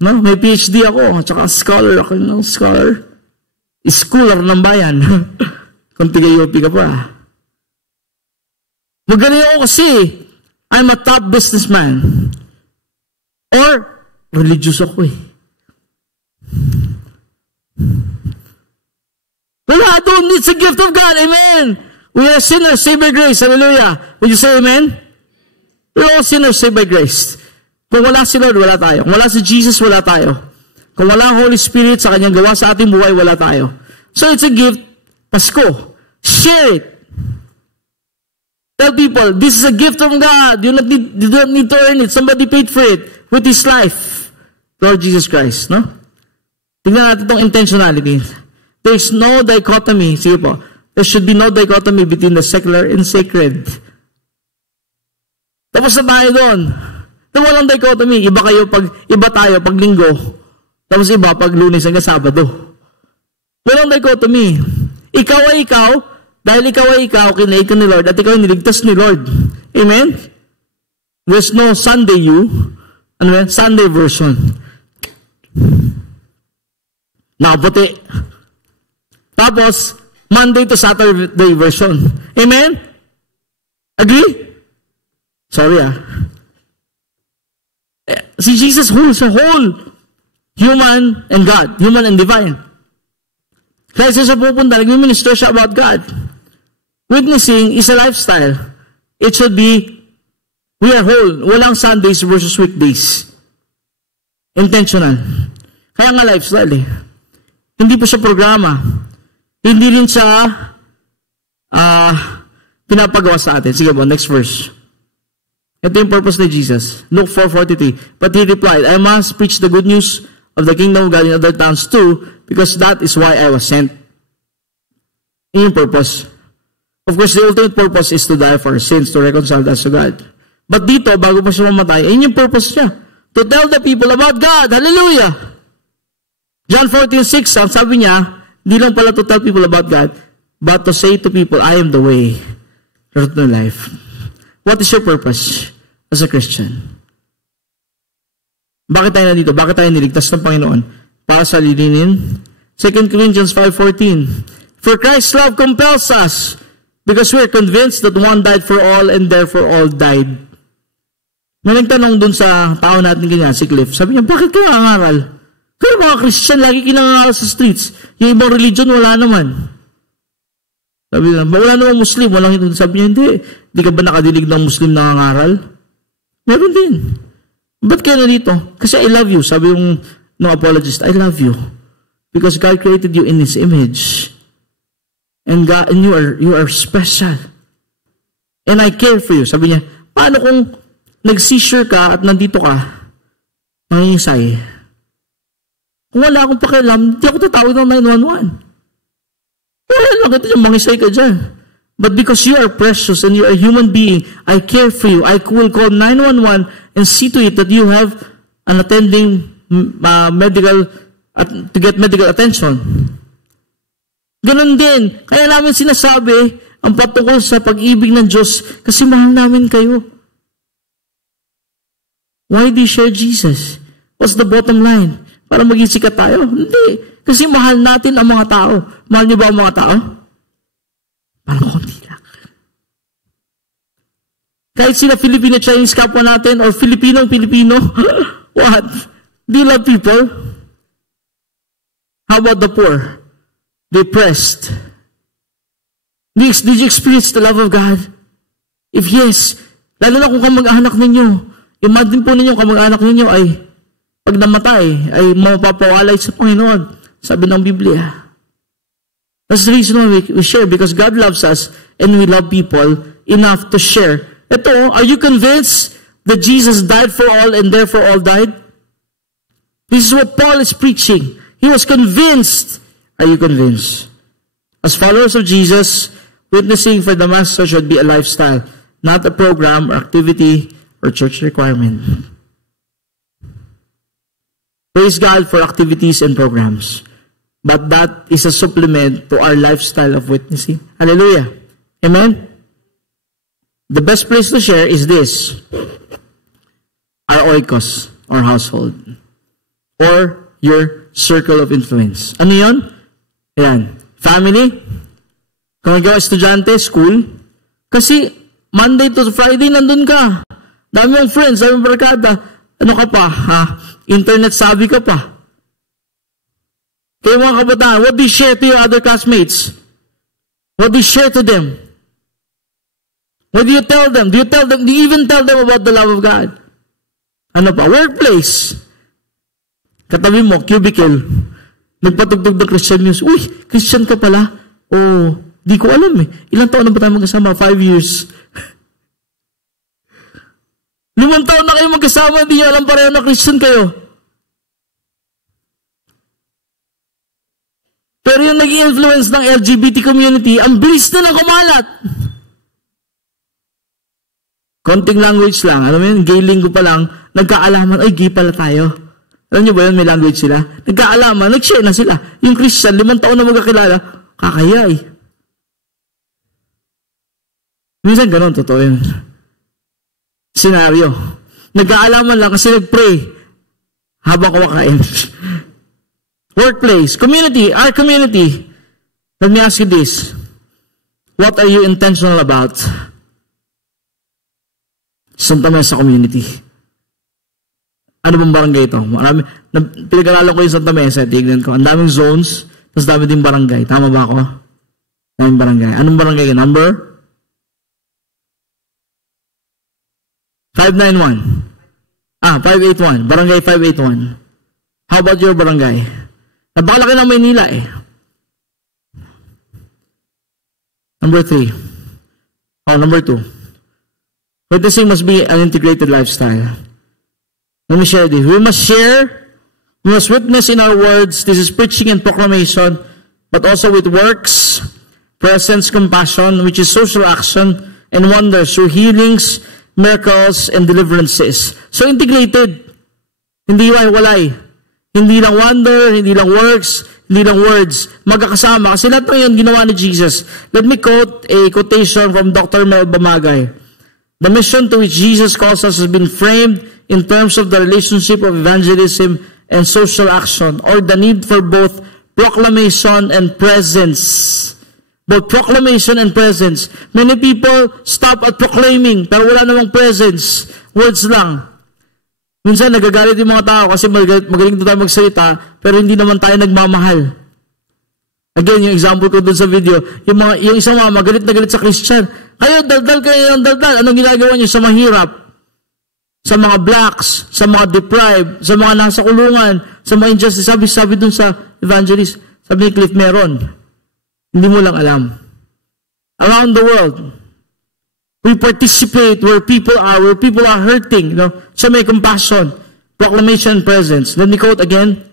No? May PhD ako. At saka scholar ako. No? Scholar. Schooler ng bayan. Kung tiga-UP ka pa. Magaling ako kasi. I'm a top businessman. Or, religious ako eh. Wala doon. It's a gift of God. Amen. We are sinners saved by grace. Hallelujah. Would you say amen? We're all sinners saved by grace. Kung wala si Lord, wala tayo. Kung wala si Jesus, wala tayo. Kung wala ang Holy Spirit sa kanyang gawa sa ating buhay, wala tayo. So it's a gift. Pasko. Share it. Tell people, this is a gift from God. You don't need to earn it. Somebody paid for it with His life. Lord Jesus Christ. No? Tingnan natin itong intentionality. There's no dichotomy. Sige po. There should be no dichotomy between the secular and sacred. Tapos na tayo doon. Walang dichotomy. Iba tayo pag linggo. Tapos iba pag Lunes hanggang Sabado. Walang dichotomy. Ikaw ay ikaw, dahil ikaw ay ikaw, kinaig ka ni Lord, at ikaw ay niligtas ni Lord. Amen? There's no Sunday you. Ano yan? Sunday version. Nakaputi. Tapos, Monday to Saturday version. Amen? Agree? Sorry Si Jesus holds a whole human and God. Human and divine. Kaya siya pupunta, nag-minister siya about God. Witnessing is a lifestyle. It should be, we are whole. Walang Sundays versus weekdays. Intentional. Kaya nga lifestyle eh. Hindi po siya programa. Hindi rin siya pinapagawa sa atin. Sige po, next verse. Ito yung purpose ni Jesus. Luke 4:43. But he replied, I must preach the good news of the kingdom of God in other towns too, because that is why I was sent. Yun yung purpose. Of course, the ultimate purpose is to die for our sins, to reconcile us to God. But dito, bago pa siya mamatay, yun yung purpose niya. To tell the people about God. Hallelujah! John 14:6, ang sabi niya, di lang pala to tell people about God, but to say to people, I am the way, truth, and life. What is your purpose as a Christian? Bakit tayo nandito? Bakit tayo niligtas ng Panginoon? Para sa lilinin? 2 Corinthians 5:14. For Christ's love compels us, because we are convinced that one died for all, and therefore all died. May nagtanong dun sa tao natin ganyan, si Cliff. Sabi niya, bakit ka nangangaral? Pero mga Christian, lagi kinangangaral sa streets. Yung ibang religion, wala naman. Sabi niya, wala naman Muslim. Walang ito. Sabi niya, hindi ka ba nakadilig ng Muslim nangangaral? Meron din. Ba't kayo na dito? Kasi I love you. Sabi yung apologist, I love you. Because God created you in His image. And you are special. And I care for you. Sabi niya, paano kung nag-seizure ka at nandito ka, mangingisay? Kung wala akong pakialam, hindi ako tatawag ng 911. Well, bakit yung mangisay ka dyan? But because you are precious and you are a human being, I care for you. I will call 911 and see to it that you have an attending to get medical attention. Ganon din. Kaya namin sinasabi ang patungkol sa pag-ibig ng Diyos kasi mahal namin kayo. Why do you share Jesus? What's the bottom line? Para maging sikat tayo? Hindi. Kasi mahal natin ang mga tao. Mahal niyo ba ang mga tao? Parang konti lang. Kahit sila Filipino-Chinese kapwa natin or Filipino-Filipino, what? Do you love people? How about the poor? The oppressed? Did you experience the love of God? If yes, lalo na kung kamag-anak ninyo, imagine po ninyo kamag-anak ninyo ay pag namatay, ay mapapawalay sa Panginoon. Sabi ng Biblia. That's the reason why we share, because God loves us and we love people enough to share. Ito, are you convinced that Jesus died for all and therefore all died? This is what Paul is preaching. He was convinced. Are you convinced? As followers of Jesus, witnessing for the Master should be a lifestyle, not a program or activity or church requirement. Praise God for activities and programs. But that is a supplement to our lifestyle of witnessing. Hallelujah. Amen? The best place to share is this. Our oikos, or household. Or your circle of influence. Ano yun? Ayan. Family. Kung ikaw estudyante, school. Kasi Monday to Friday, nandun ka. Dami mong friends, dami mong barkada. Ano ka pa? Internet savvy ka pa. Kaya mga kabataan, what do you share to your other classmates? What do you share to them? What do you tell them? Do you even tell them about the love of God? Ano pa? Workplace. Katabi mo, cubicle. Nagpatugtog ng Christian news. Uy, Christian ka pala? Oh, di ko alam eh. Ilang taon na ba tayo magkasama? 5 years. 5 taon na kayo magkasama, hindi nyo alam pareho na Christian kayo. Pero yung nag-influence ng LGBT community, ang bilis na lang kumalat. Konting language lang. Alam mo yun, gay linggo pa lang, nagkaalaman, ay gay pala tayo. Alam nyo ba yun, may language sila? Nagkaalaman, nag-share na sila. Yung Christian, 5 taon na magkakilala, kakaya eh. Minsan ganun, totoo yun. Senaryo. Nagkaalaman lang kasi nag-pray habang kumakain. Workplace, community, our community. Let me ask you this. What are you intentional about? Santa Mesa community. Ano bang barangay ito? Marami, pinag-aralan ko yung Santa Mesa, tignan ko. Ang daming zones, tapos dami din barangay. Tama ba ako? Daming barangay. Anong barangay ka? Number? 591. 581. Barangay 581. How about your barangay? Napakalaki ng Maynila eh. Number 3. Number 2. Witnessing must be an integrated lifestyle. Let me share this. We must witness in our words. This is preaching and proclamation, but also with works, presence, compassion, which is social action, and wonders through healings, miracles, and deliverances. So integrated. Hindi walay. Hindi lang wonder, hindi lang works, hindi lang words. Magkakasama. Kasi lahat ng yun ginawa ni Jesus. Let me quote a quotation from Dr. Mel Bamagay. The mission to which Jesus calls us has been framed in terms of the relationship of evangelism and social action, or the need for both proclamation and presence. Both proclamation and presence. Many people stop at proclaiming, pero wala namang presence. Words lang. Minsan nagagalit yung mga tao kasi magaling tayo magsalita, pero hindi naman tayo nagmamahal. Again, yung example ko dun sa video, yung isang mama, galit na galit sa Christian. Kayo, daldal kayo ng daldal. Anong ginagawa niyo sa mahirap? Sa mga blacks, sa mga deprived, sa mga nasa kulungan, sa mga injustice. Sabi dun sa evangelist, sabi ni Cliff Meron, hindi mo lang alam. Around the world, we participate where people are hurting, so may compassion, proclamation, presence. Let me quote again.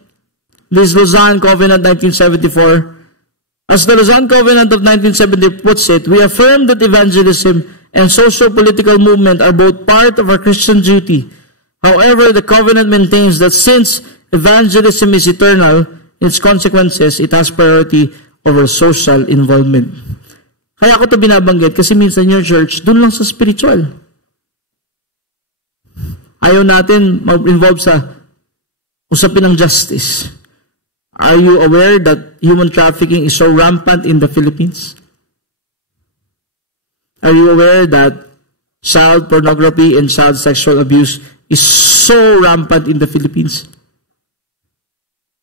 This Lausanne Covenant 1974. As the Lausanne Covenant of 1970 puts it, we affirm that evangelism and socio-political movement are both part of our Christian duty. However, the covenant maintains that since evangelism is eternal, its consequences, it has priority over social involvement. Kaya ako ito binabanggit kasi minsan your church, dun lang sa spiritual. Ayaw natin mag-involve sa usapin ng justice. Are you aware that human trafficking is so rampant in the Philippines? Are you aware that child pornography and child sexual abuse is so rampant in the Philippines?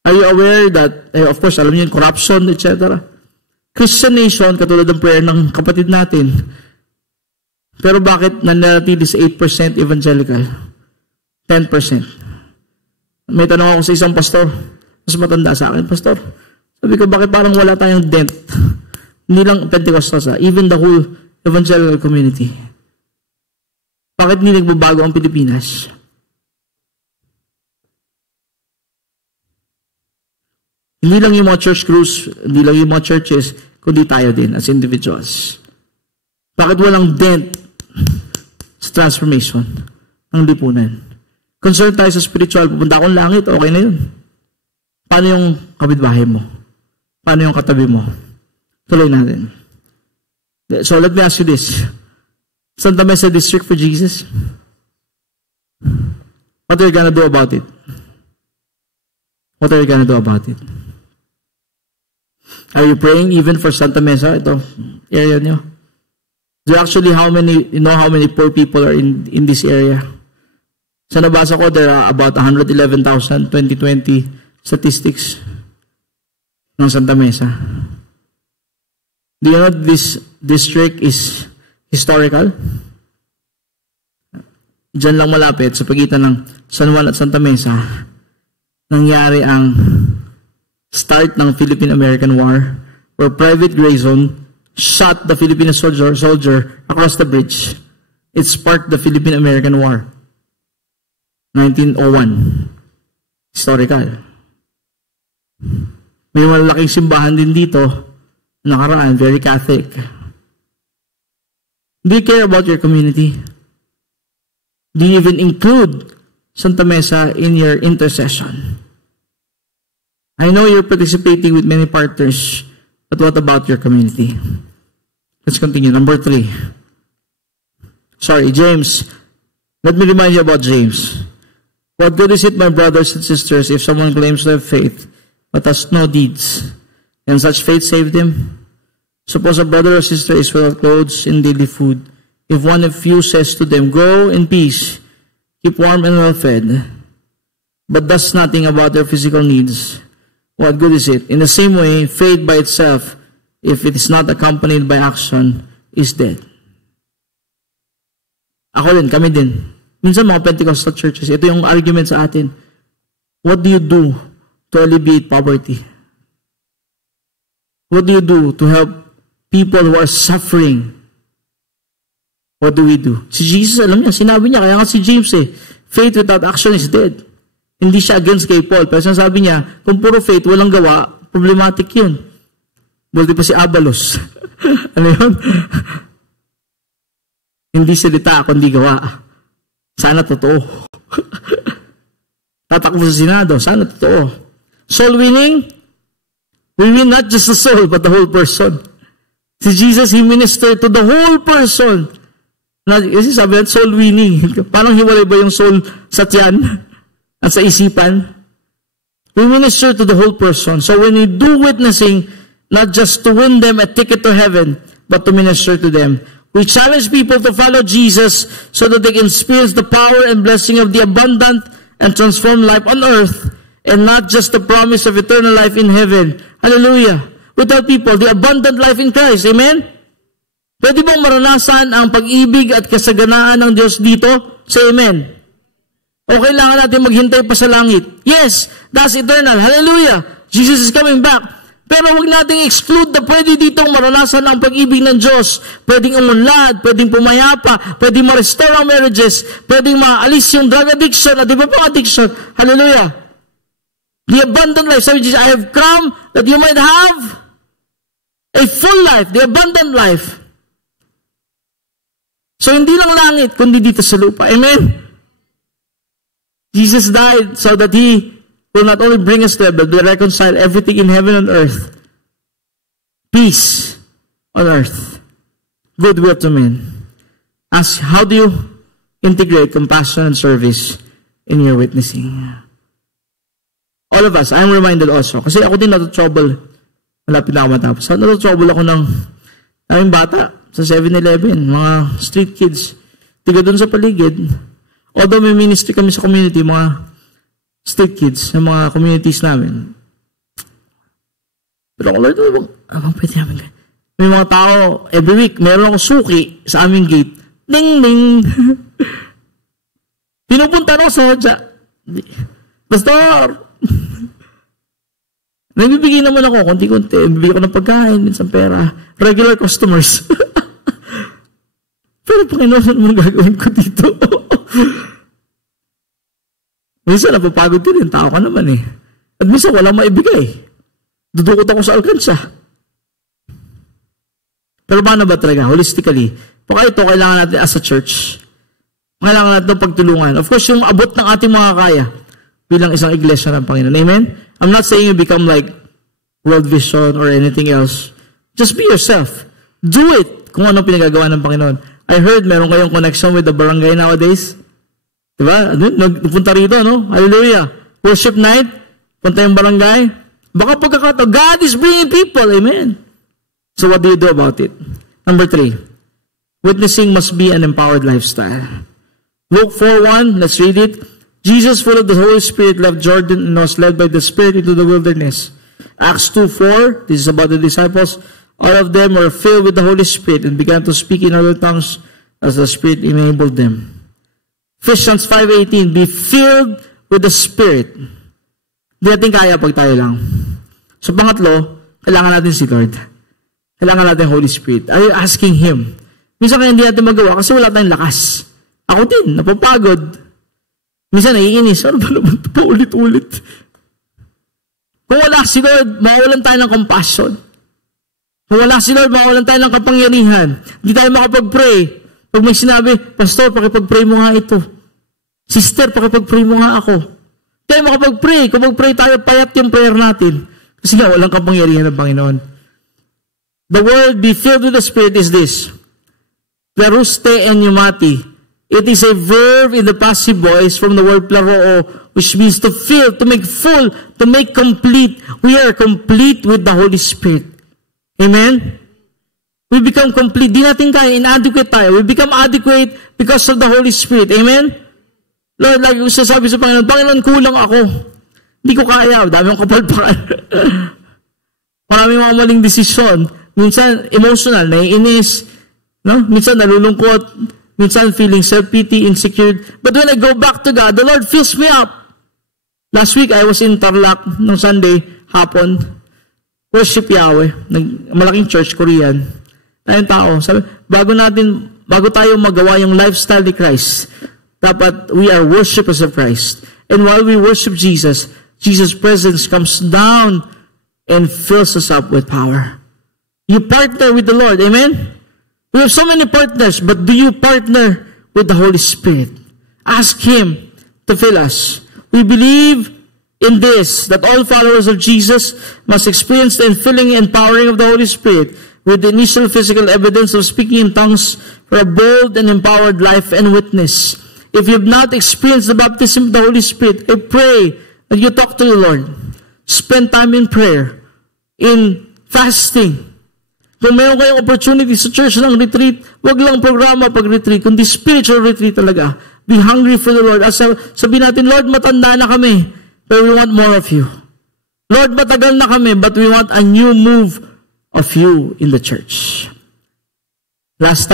Are you aware that, of course, alam niyo yung corruption, etc.? Christian nation, katulad ng prayer ng kapatid natin. Pero bakit nanatili sa 8% evangelical? 10%. May tanong ako sa isang pastor, mas matanda sa akin, pastor. Sabi ko, bakit parang wala tayong dent? Hindi lang Pentecostals, even the whole evangelical community. Bakit hindi nagbabago ang Pilipinas? Hindi lang yung mga church crews, hindi lang yung mga churches, kundi tayo din as individuals. Bakit walang dent sa transformation ng lipunan? Concern tayo sa spiritual, pupunta akong langit, okay na yun. Paano yung kapitbahay mo? Paano yung katabi mo? Tuloy natin. So let me ask you this. Santa Mesa District for Jesus? What are you gonna do about it? What are you gonna do about it? Are you praying even for Santa Mesa? Ito, area nyo. Do you actually you know how many poor people are in this area? Sa nabasa ko, there are about 111,000 2020 statistics ng Santa Mesa. Do you know this district is historical? Diyan lang malapit sa pagitan ng San Juan at Santa Mesa, nangyari ang start ng Philippine-American War, where Private Grayson shot the Filipino soldier across the bridge. It sparked the Philippine-American War. 1901. Historical. May malaking simbahan din dito, nakaraan, very Catholic. Do you care about your community? Do you even include Santa Mesa in your intercession? I know you're participating with many partners, but what about your community? Let's continue. Number 3. Sorry, James. Let me remind you about James. What good is it, my brothers and sisters, if someone claims to have faith, but has no deeds? Can such faith save them? Suppose a brother or sister is without clothes and daily food. If one of you says to them, go in peace, keep warm and well fed, but does nothing about their physical needs, what good is it? In the same way, faith by itself, if it is not accompanied by action, is dead. Ako din, kami din. Minsan mga Pentecostal churches, ito yung argument sa atin. What do you do to alleviate poverty? What do you do to help people who are suffering? What do we do? Si Jesus, alam niya, sinabi niya, kaya nga si James faith without action is dead. Hindi siya against kay Paul. Pero sabi niya, kung puro faith, walang gawa, problematic yun. Buti pa si Abalos. Ano yun? Hindi salita, kundi gawa. Sana totoo. Tatakbo sa Senado, sana totoo. Soul winning, we win not just the soul, but the whole person. Si Jesus, He ministered to the whole person. Kasi sabi natin, soul winning. Parang hiwalay ba yung soul sa tiyan at sa isipan? We minister to the whole person. So when we do witnessing, not just to win them a ticket to heaven, but to minister to them, we challenge people to follow Jesus so that they can experience the power and blessing of the abundant and transformed life on earth, and not just the promise of eternal life in heaven. Hallelujah. We tell people the abundant life in Christ. Amen? Pwede bang maranasan ang pag-ibig at kasaganaan ng Diyos dito? Say amen. O kailangan natin maghintay pa sa langit? Yes, that's eternal. Hallelujah. Jesus is coming back. Pero huwag nating exclude na pwede ditong maranasan ang pag-ibig ng Diyos. Pwedeng umunlad, pwedeng pumayapa, pwedeng ma-restore ang marriages, pwedeng maalis yung drug addiction at iba pang addiction. Hallelujah. The abundant life. Sabi Jesus, I have come that you might have A full life, the abundant life. So, hindi lang langit, kundi dito sa lupa. Amen? Jesus died so that He will not only bring us there, but will reconcile everything in heaven and earth. Peace on earth. Goodwill to men. Ask, how do you integrate compassion and service in your witnessing? All of us, I'm reminded also, kasi ako din natotrouble, malapit na ako matapos. Natotrouble ako ng aming bata sa 7-Eleven, mga street kids, tiga doon sa paligid. Although may ministry kami sa community, mga street kids, sa mga communities namin. Pero ako, Lord, abang pwede namin. May mga tao, every week, meron ako suki sa aming gate. Ding, ding. Pinupunta ako sa hadya. Pastor! Nagbibigay naman ako, konti-konti. Bibigay ko ng pagkain, minsan pera. Regular customers. Pero Panginoon, ano mo gagawin ko dito? Minsan, napapagod din yung tao ka naman eh. At minsan, walang maibigay. Dudukot ako sa alkansya. Pero paano ba talaga? Holistically. Baka ito, kailangan natin as a church. Kailangan natin pagtulungan. Of course, yung abot ng ating mga kaya bilang isang iglesia ng Panginoon. Amen? I'm not saying you become like World Vision or anything else. Just be yourself. Do it kung anong pinagagawa ng Panginoon. I heard meron kayong connection with the barangay nowadays. Diba? Nagpunta rito, no? Hallelujah. Worship night. Punta yung barangay. Baka pagkakataon, God is bringing people. Amen. So what do you do about it? Number 3. Witnessing must be an empowered lifestyle. Luke 4:1, let's read it. Jesus, full of the Holy Spirit, left Jordan and was led by the Spirit into the wilderness. Acts 2:4, this is about the disciples. All of them were filled with the Holy Spirit and began to speak in other tongues as the Spirit enabled them. Ephesians 5:18, be filled with the Spirit. Hindi natin kaya pag tayo lang. So pangatlo, kailangan natin si Lord. Kailangan natin Holy Spirit. Are you asking Him? Minsan kaya hindi natin magawa kasi wala tayong lakas. Ako din, napapagod. Minsan naiinis. Ano ba naman ito? Paulit-ulit. Kung wala si Lord, mawawalan tayo ng compassion. Kung wala si Lord, mawawalan tayo ng kapangyarihan. Hindi tayo makapag-pray. Pag may sinabi, Pastor, pakipag-pray mo nga ito. Sister, pakipag-pray mo nga ako. Tayo makapag-pray. Kung mag-pray tayo, payat yung prayer natin. Kasi nga, walang kapangyarihan ng Panginoon. The word be filled with the Spirit is this. Pleruste and pneumati. It is a verb in the passive voice from the word pleroo, which means to fill, to make full, to make complete. We are complete with the Holy Spirit. Amen? We become complete. Di natin kaya, inadequate tayo. We become adequate because of the Holy Spirit. Amen? Lord, lagi ko sasabi sa Panginoon, Panginoon, kulang ako. Hindi ko kaya. Dami akong kapalpakan. Maraming mga maling desisyon. Minsan, emotional, naiinis. No? Minsan, nalulungkot. Minsan, feeling self-pity, insecure. But when I go back to God, the Lord fills me up. Last week, I was in Tarlac nung Sunday, hapon. Worship Yahweh. Malaking church, Korean. Tayong tao. Sabi, bago tayo magawa yung lifestyle ni Christ, dapat we are worshipers of Christ. And while we worship Jesus, Jesus' presence comes down and fills us up with power. You partner with the Lord. Amen? We have so many partners, but do you partner with the Holy Spirit? Ask Him to fill us. We believe in this, that all followers of Jesus must experience the infilling and empowering of the Holy Spirit with the initial physical evidence of speaking in tongues for a bold and empowered life and witness. If you have not experienced the baptism of the Holy Spirit, I pray that you talk to the Lord. Spend time in prayer, in fasting. Kung mayroon kayong opportunity sa church ng retreat, wag lang programa pag-retreat, kundi spiritual retreat talaga. Be hungry for the Lord. As sabihin natin, Lord, matanda na kami, but we want more of you. Lord, matagal na kami, but we want a new move of you in the church. Last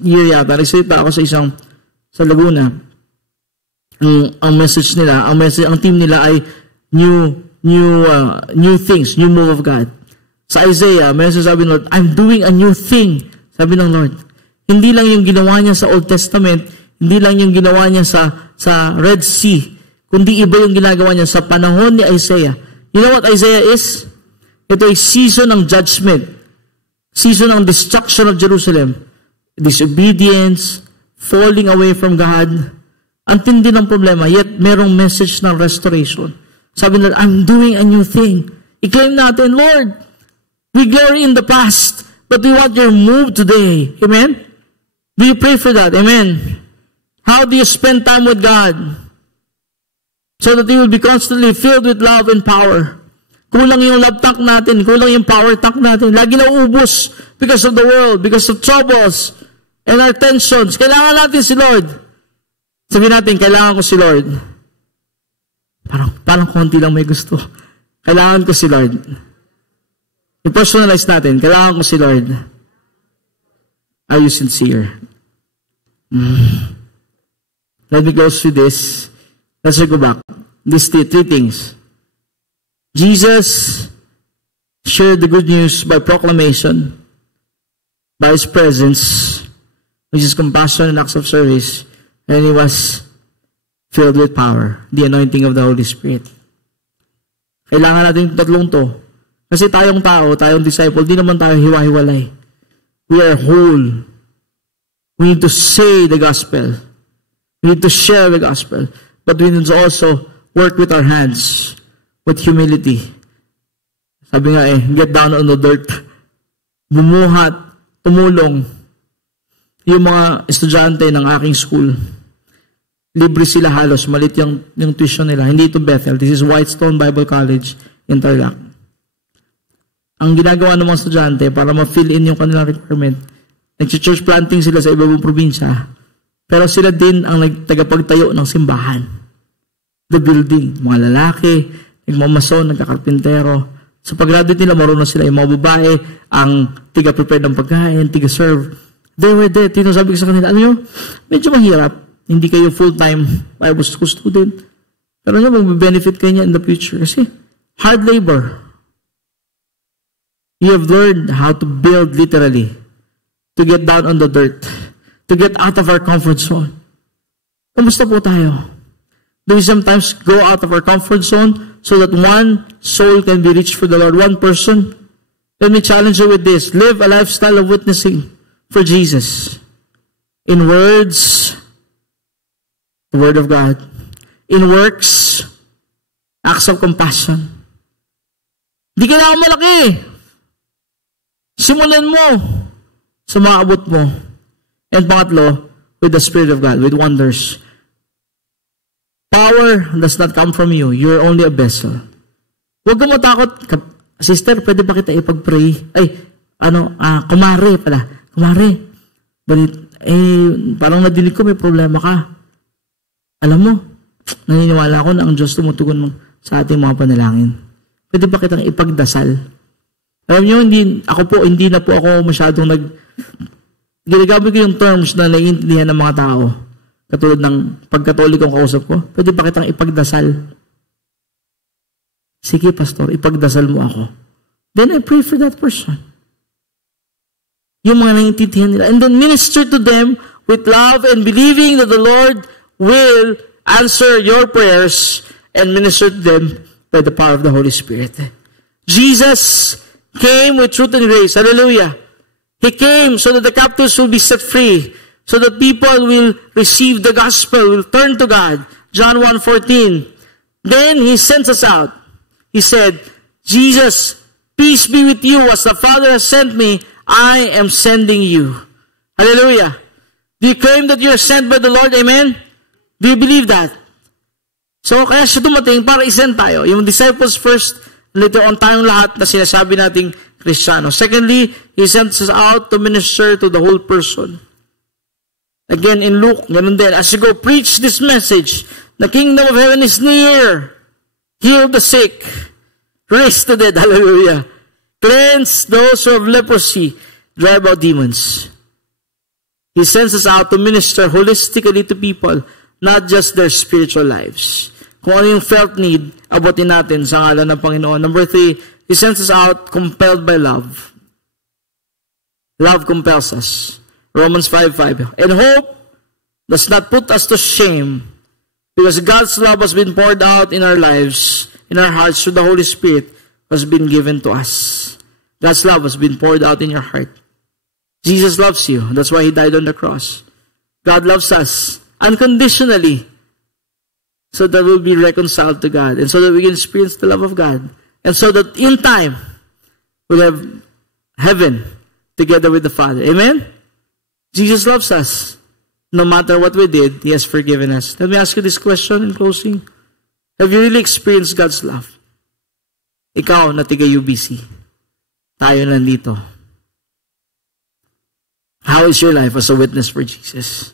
year yata, nagsalita ako sa Laguna. Ang message nila, ang team nila ay new things, new move of God. Sa Isaiah, may sasabi ng Lord, I'm doing a new thing. Sabi ng Lord, hindi lang yung ginawa niya sa Old Testament, hindi lang yung ginawa niya sa Red Sea, kundi iba yung ginagawa niya sa panahon ni Isaiah. You know what Isaiah is? Ito ay season ng judgment. season ng destruction of Jerusalem, disobedience, falling away from God. Ang tindi ng problema, yet merong message ng restoration. Sabi nila, I'm doing a new thing. I-claim natin, Lord, we glory in the past, but we want your move today. Amen? Do you pray for that? Amen? How do you spend time with God? So that you will be constantly filled with love and power. Kulang yung love tank natin, kulang yung power tank natin. Lagi na uubos because of the world, because of troubles, and our tensions. Kailangan natin si Lord. Sabihin natin, kailangan ko si Lord. Parang konti lang may gusto. Kailangan ko si Lord. I-personalize natin, kailangan ko si Lord. Are you sincere? Let me close with this. Let's go back. These three things. Jesus shared the good news by proclamation, by His presence, which is compassion and acts of service, and He was filled with power, the anointing of the Holy Spirit. Kailangan natin tatlong to. Kasi tayong tao, tayong disciple, di naman tayo hiwa-hiwalay. We are whole. We need to say the gospel. We need to share the gospel. But we need to also work with our hands, with humility. Sabi nga get down on the dirt. Bumuhat, tumulong. Yung mga estudyante ng aking school, libre sila halos, malit yung tuition nila. Hindi ito Bethel. This is Whitestone Bible College in Tarlac. Ang ginagawa ng mga estudyante para ma-fill in yung kanilang requirement, nag-church planting sila sa ibang probinsya, pero sila din ang tagapagtayo ng simbahan. The building. Mga lalaki, nagmamason, nagkakarpintero. Sa pag-graduate nila, marunong sila yung mga babae, ang tiga-prepare ng pagkain, tiga-serve. They were there. Sabi ko sa kanila, alam nyo, medyo mahirap. Hindi kayo full-time Bible school student. Pero nyo, mag-benefit kayo niya in the future. Kasi, hard labor. You have learned how to build literally, to get down on the dirt, to get out of our comfort zone. Kamusta po tayo? Do we sometimes go out of our comfort zone so that one soul can be reached for the Lord, one person? Let me challenge you with this. Live a lifestyle of witnessing for Jesus. In words, the Word of God. In works, acts of compassion. Di kailangan malaki. Simulan mo sa maabot mo. And pangatlo, with the Spirit of God, with wonders. Power does not come from you. You're only a vessel. Huwag ka matakot. Sister, pwede ba kita ipag-pray? Kumare pala. Kumare. Parang nadinig ko may problema ka. Alam mo, naniniwala ako na ang Diyos tumutugon sa ating mga panalangin. Pwede ba kitang ipagdasal? Alam niyo, hindi na po ako masyadong ginagamit ko yung terms na naiintindihan ng mga tao. Katulad ng pagkatolikong kausap ko, pwede ba kitang ipagdasal? Sige, pastor, ipagdasal mo ako. Then I pray for that person. Yung mga naiintindihan nila. And then minister to them with love and believing that the Lord will answer your prayers and minister to them by the power of the Holy Spirit. Jesus came with truth and grace. Hallelujah. He came so that the captives will be set free, so that people will receive the gospel, will turn to God. John 1:14. Then He sends us out. He said, Jesus, peace be with you. As the Father has sent me, I am sending you. Hallelujah. Do you claim that you're sent by the Lord? Amen? Do you believe that? So, kaya siya dumating para isend tayo. Yung disciples first, later on tayong lahat na sinasabi nating Kristiyano. Secondly, He sends us out to minister to the whole person. Again, in Luke, ganun din. As you go, preach this message. The kingdom of heaven is near. Heal the sick. Raise the dead. Hallelujah. Cleanse those who have leprosy. Drive out demons. He sends us out to minister holistically to people, not just their spiritual lives. Kung ano yung felt need, abutin natin sa ngalan ng Panginoon. Number 3, He sends us out compelled by love. Love compels us. Romans 5:5. And hope does not put us to shame, because God's love has been poured out in our lives, in our hearts, through the Holy Spirit has been given to us. God's love has been poured out in your heart. Jesus loves you. That's why He died on the cross. God loves us unconditionally so that we'll be reconciled to God and so that we can experience the love of God and so that in time we'll have heaven together with the Father. Amen? Jesus loves us. No matter what we did, He has forgiven us. Let me ask you this question in closing. Have you really experienced God's love? Ikaw na tiga UBC. Tayo nandito. How is your life as a witness for Jesus?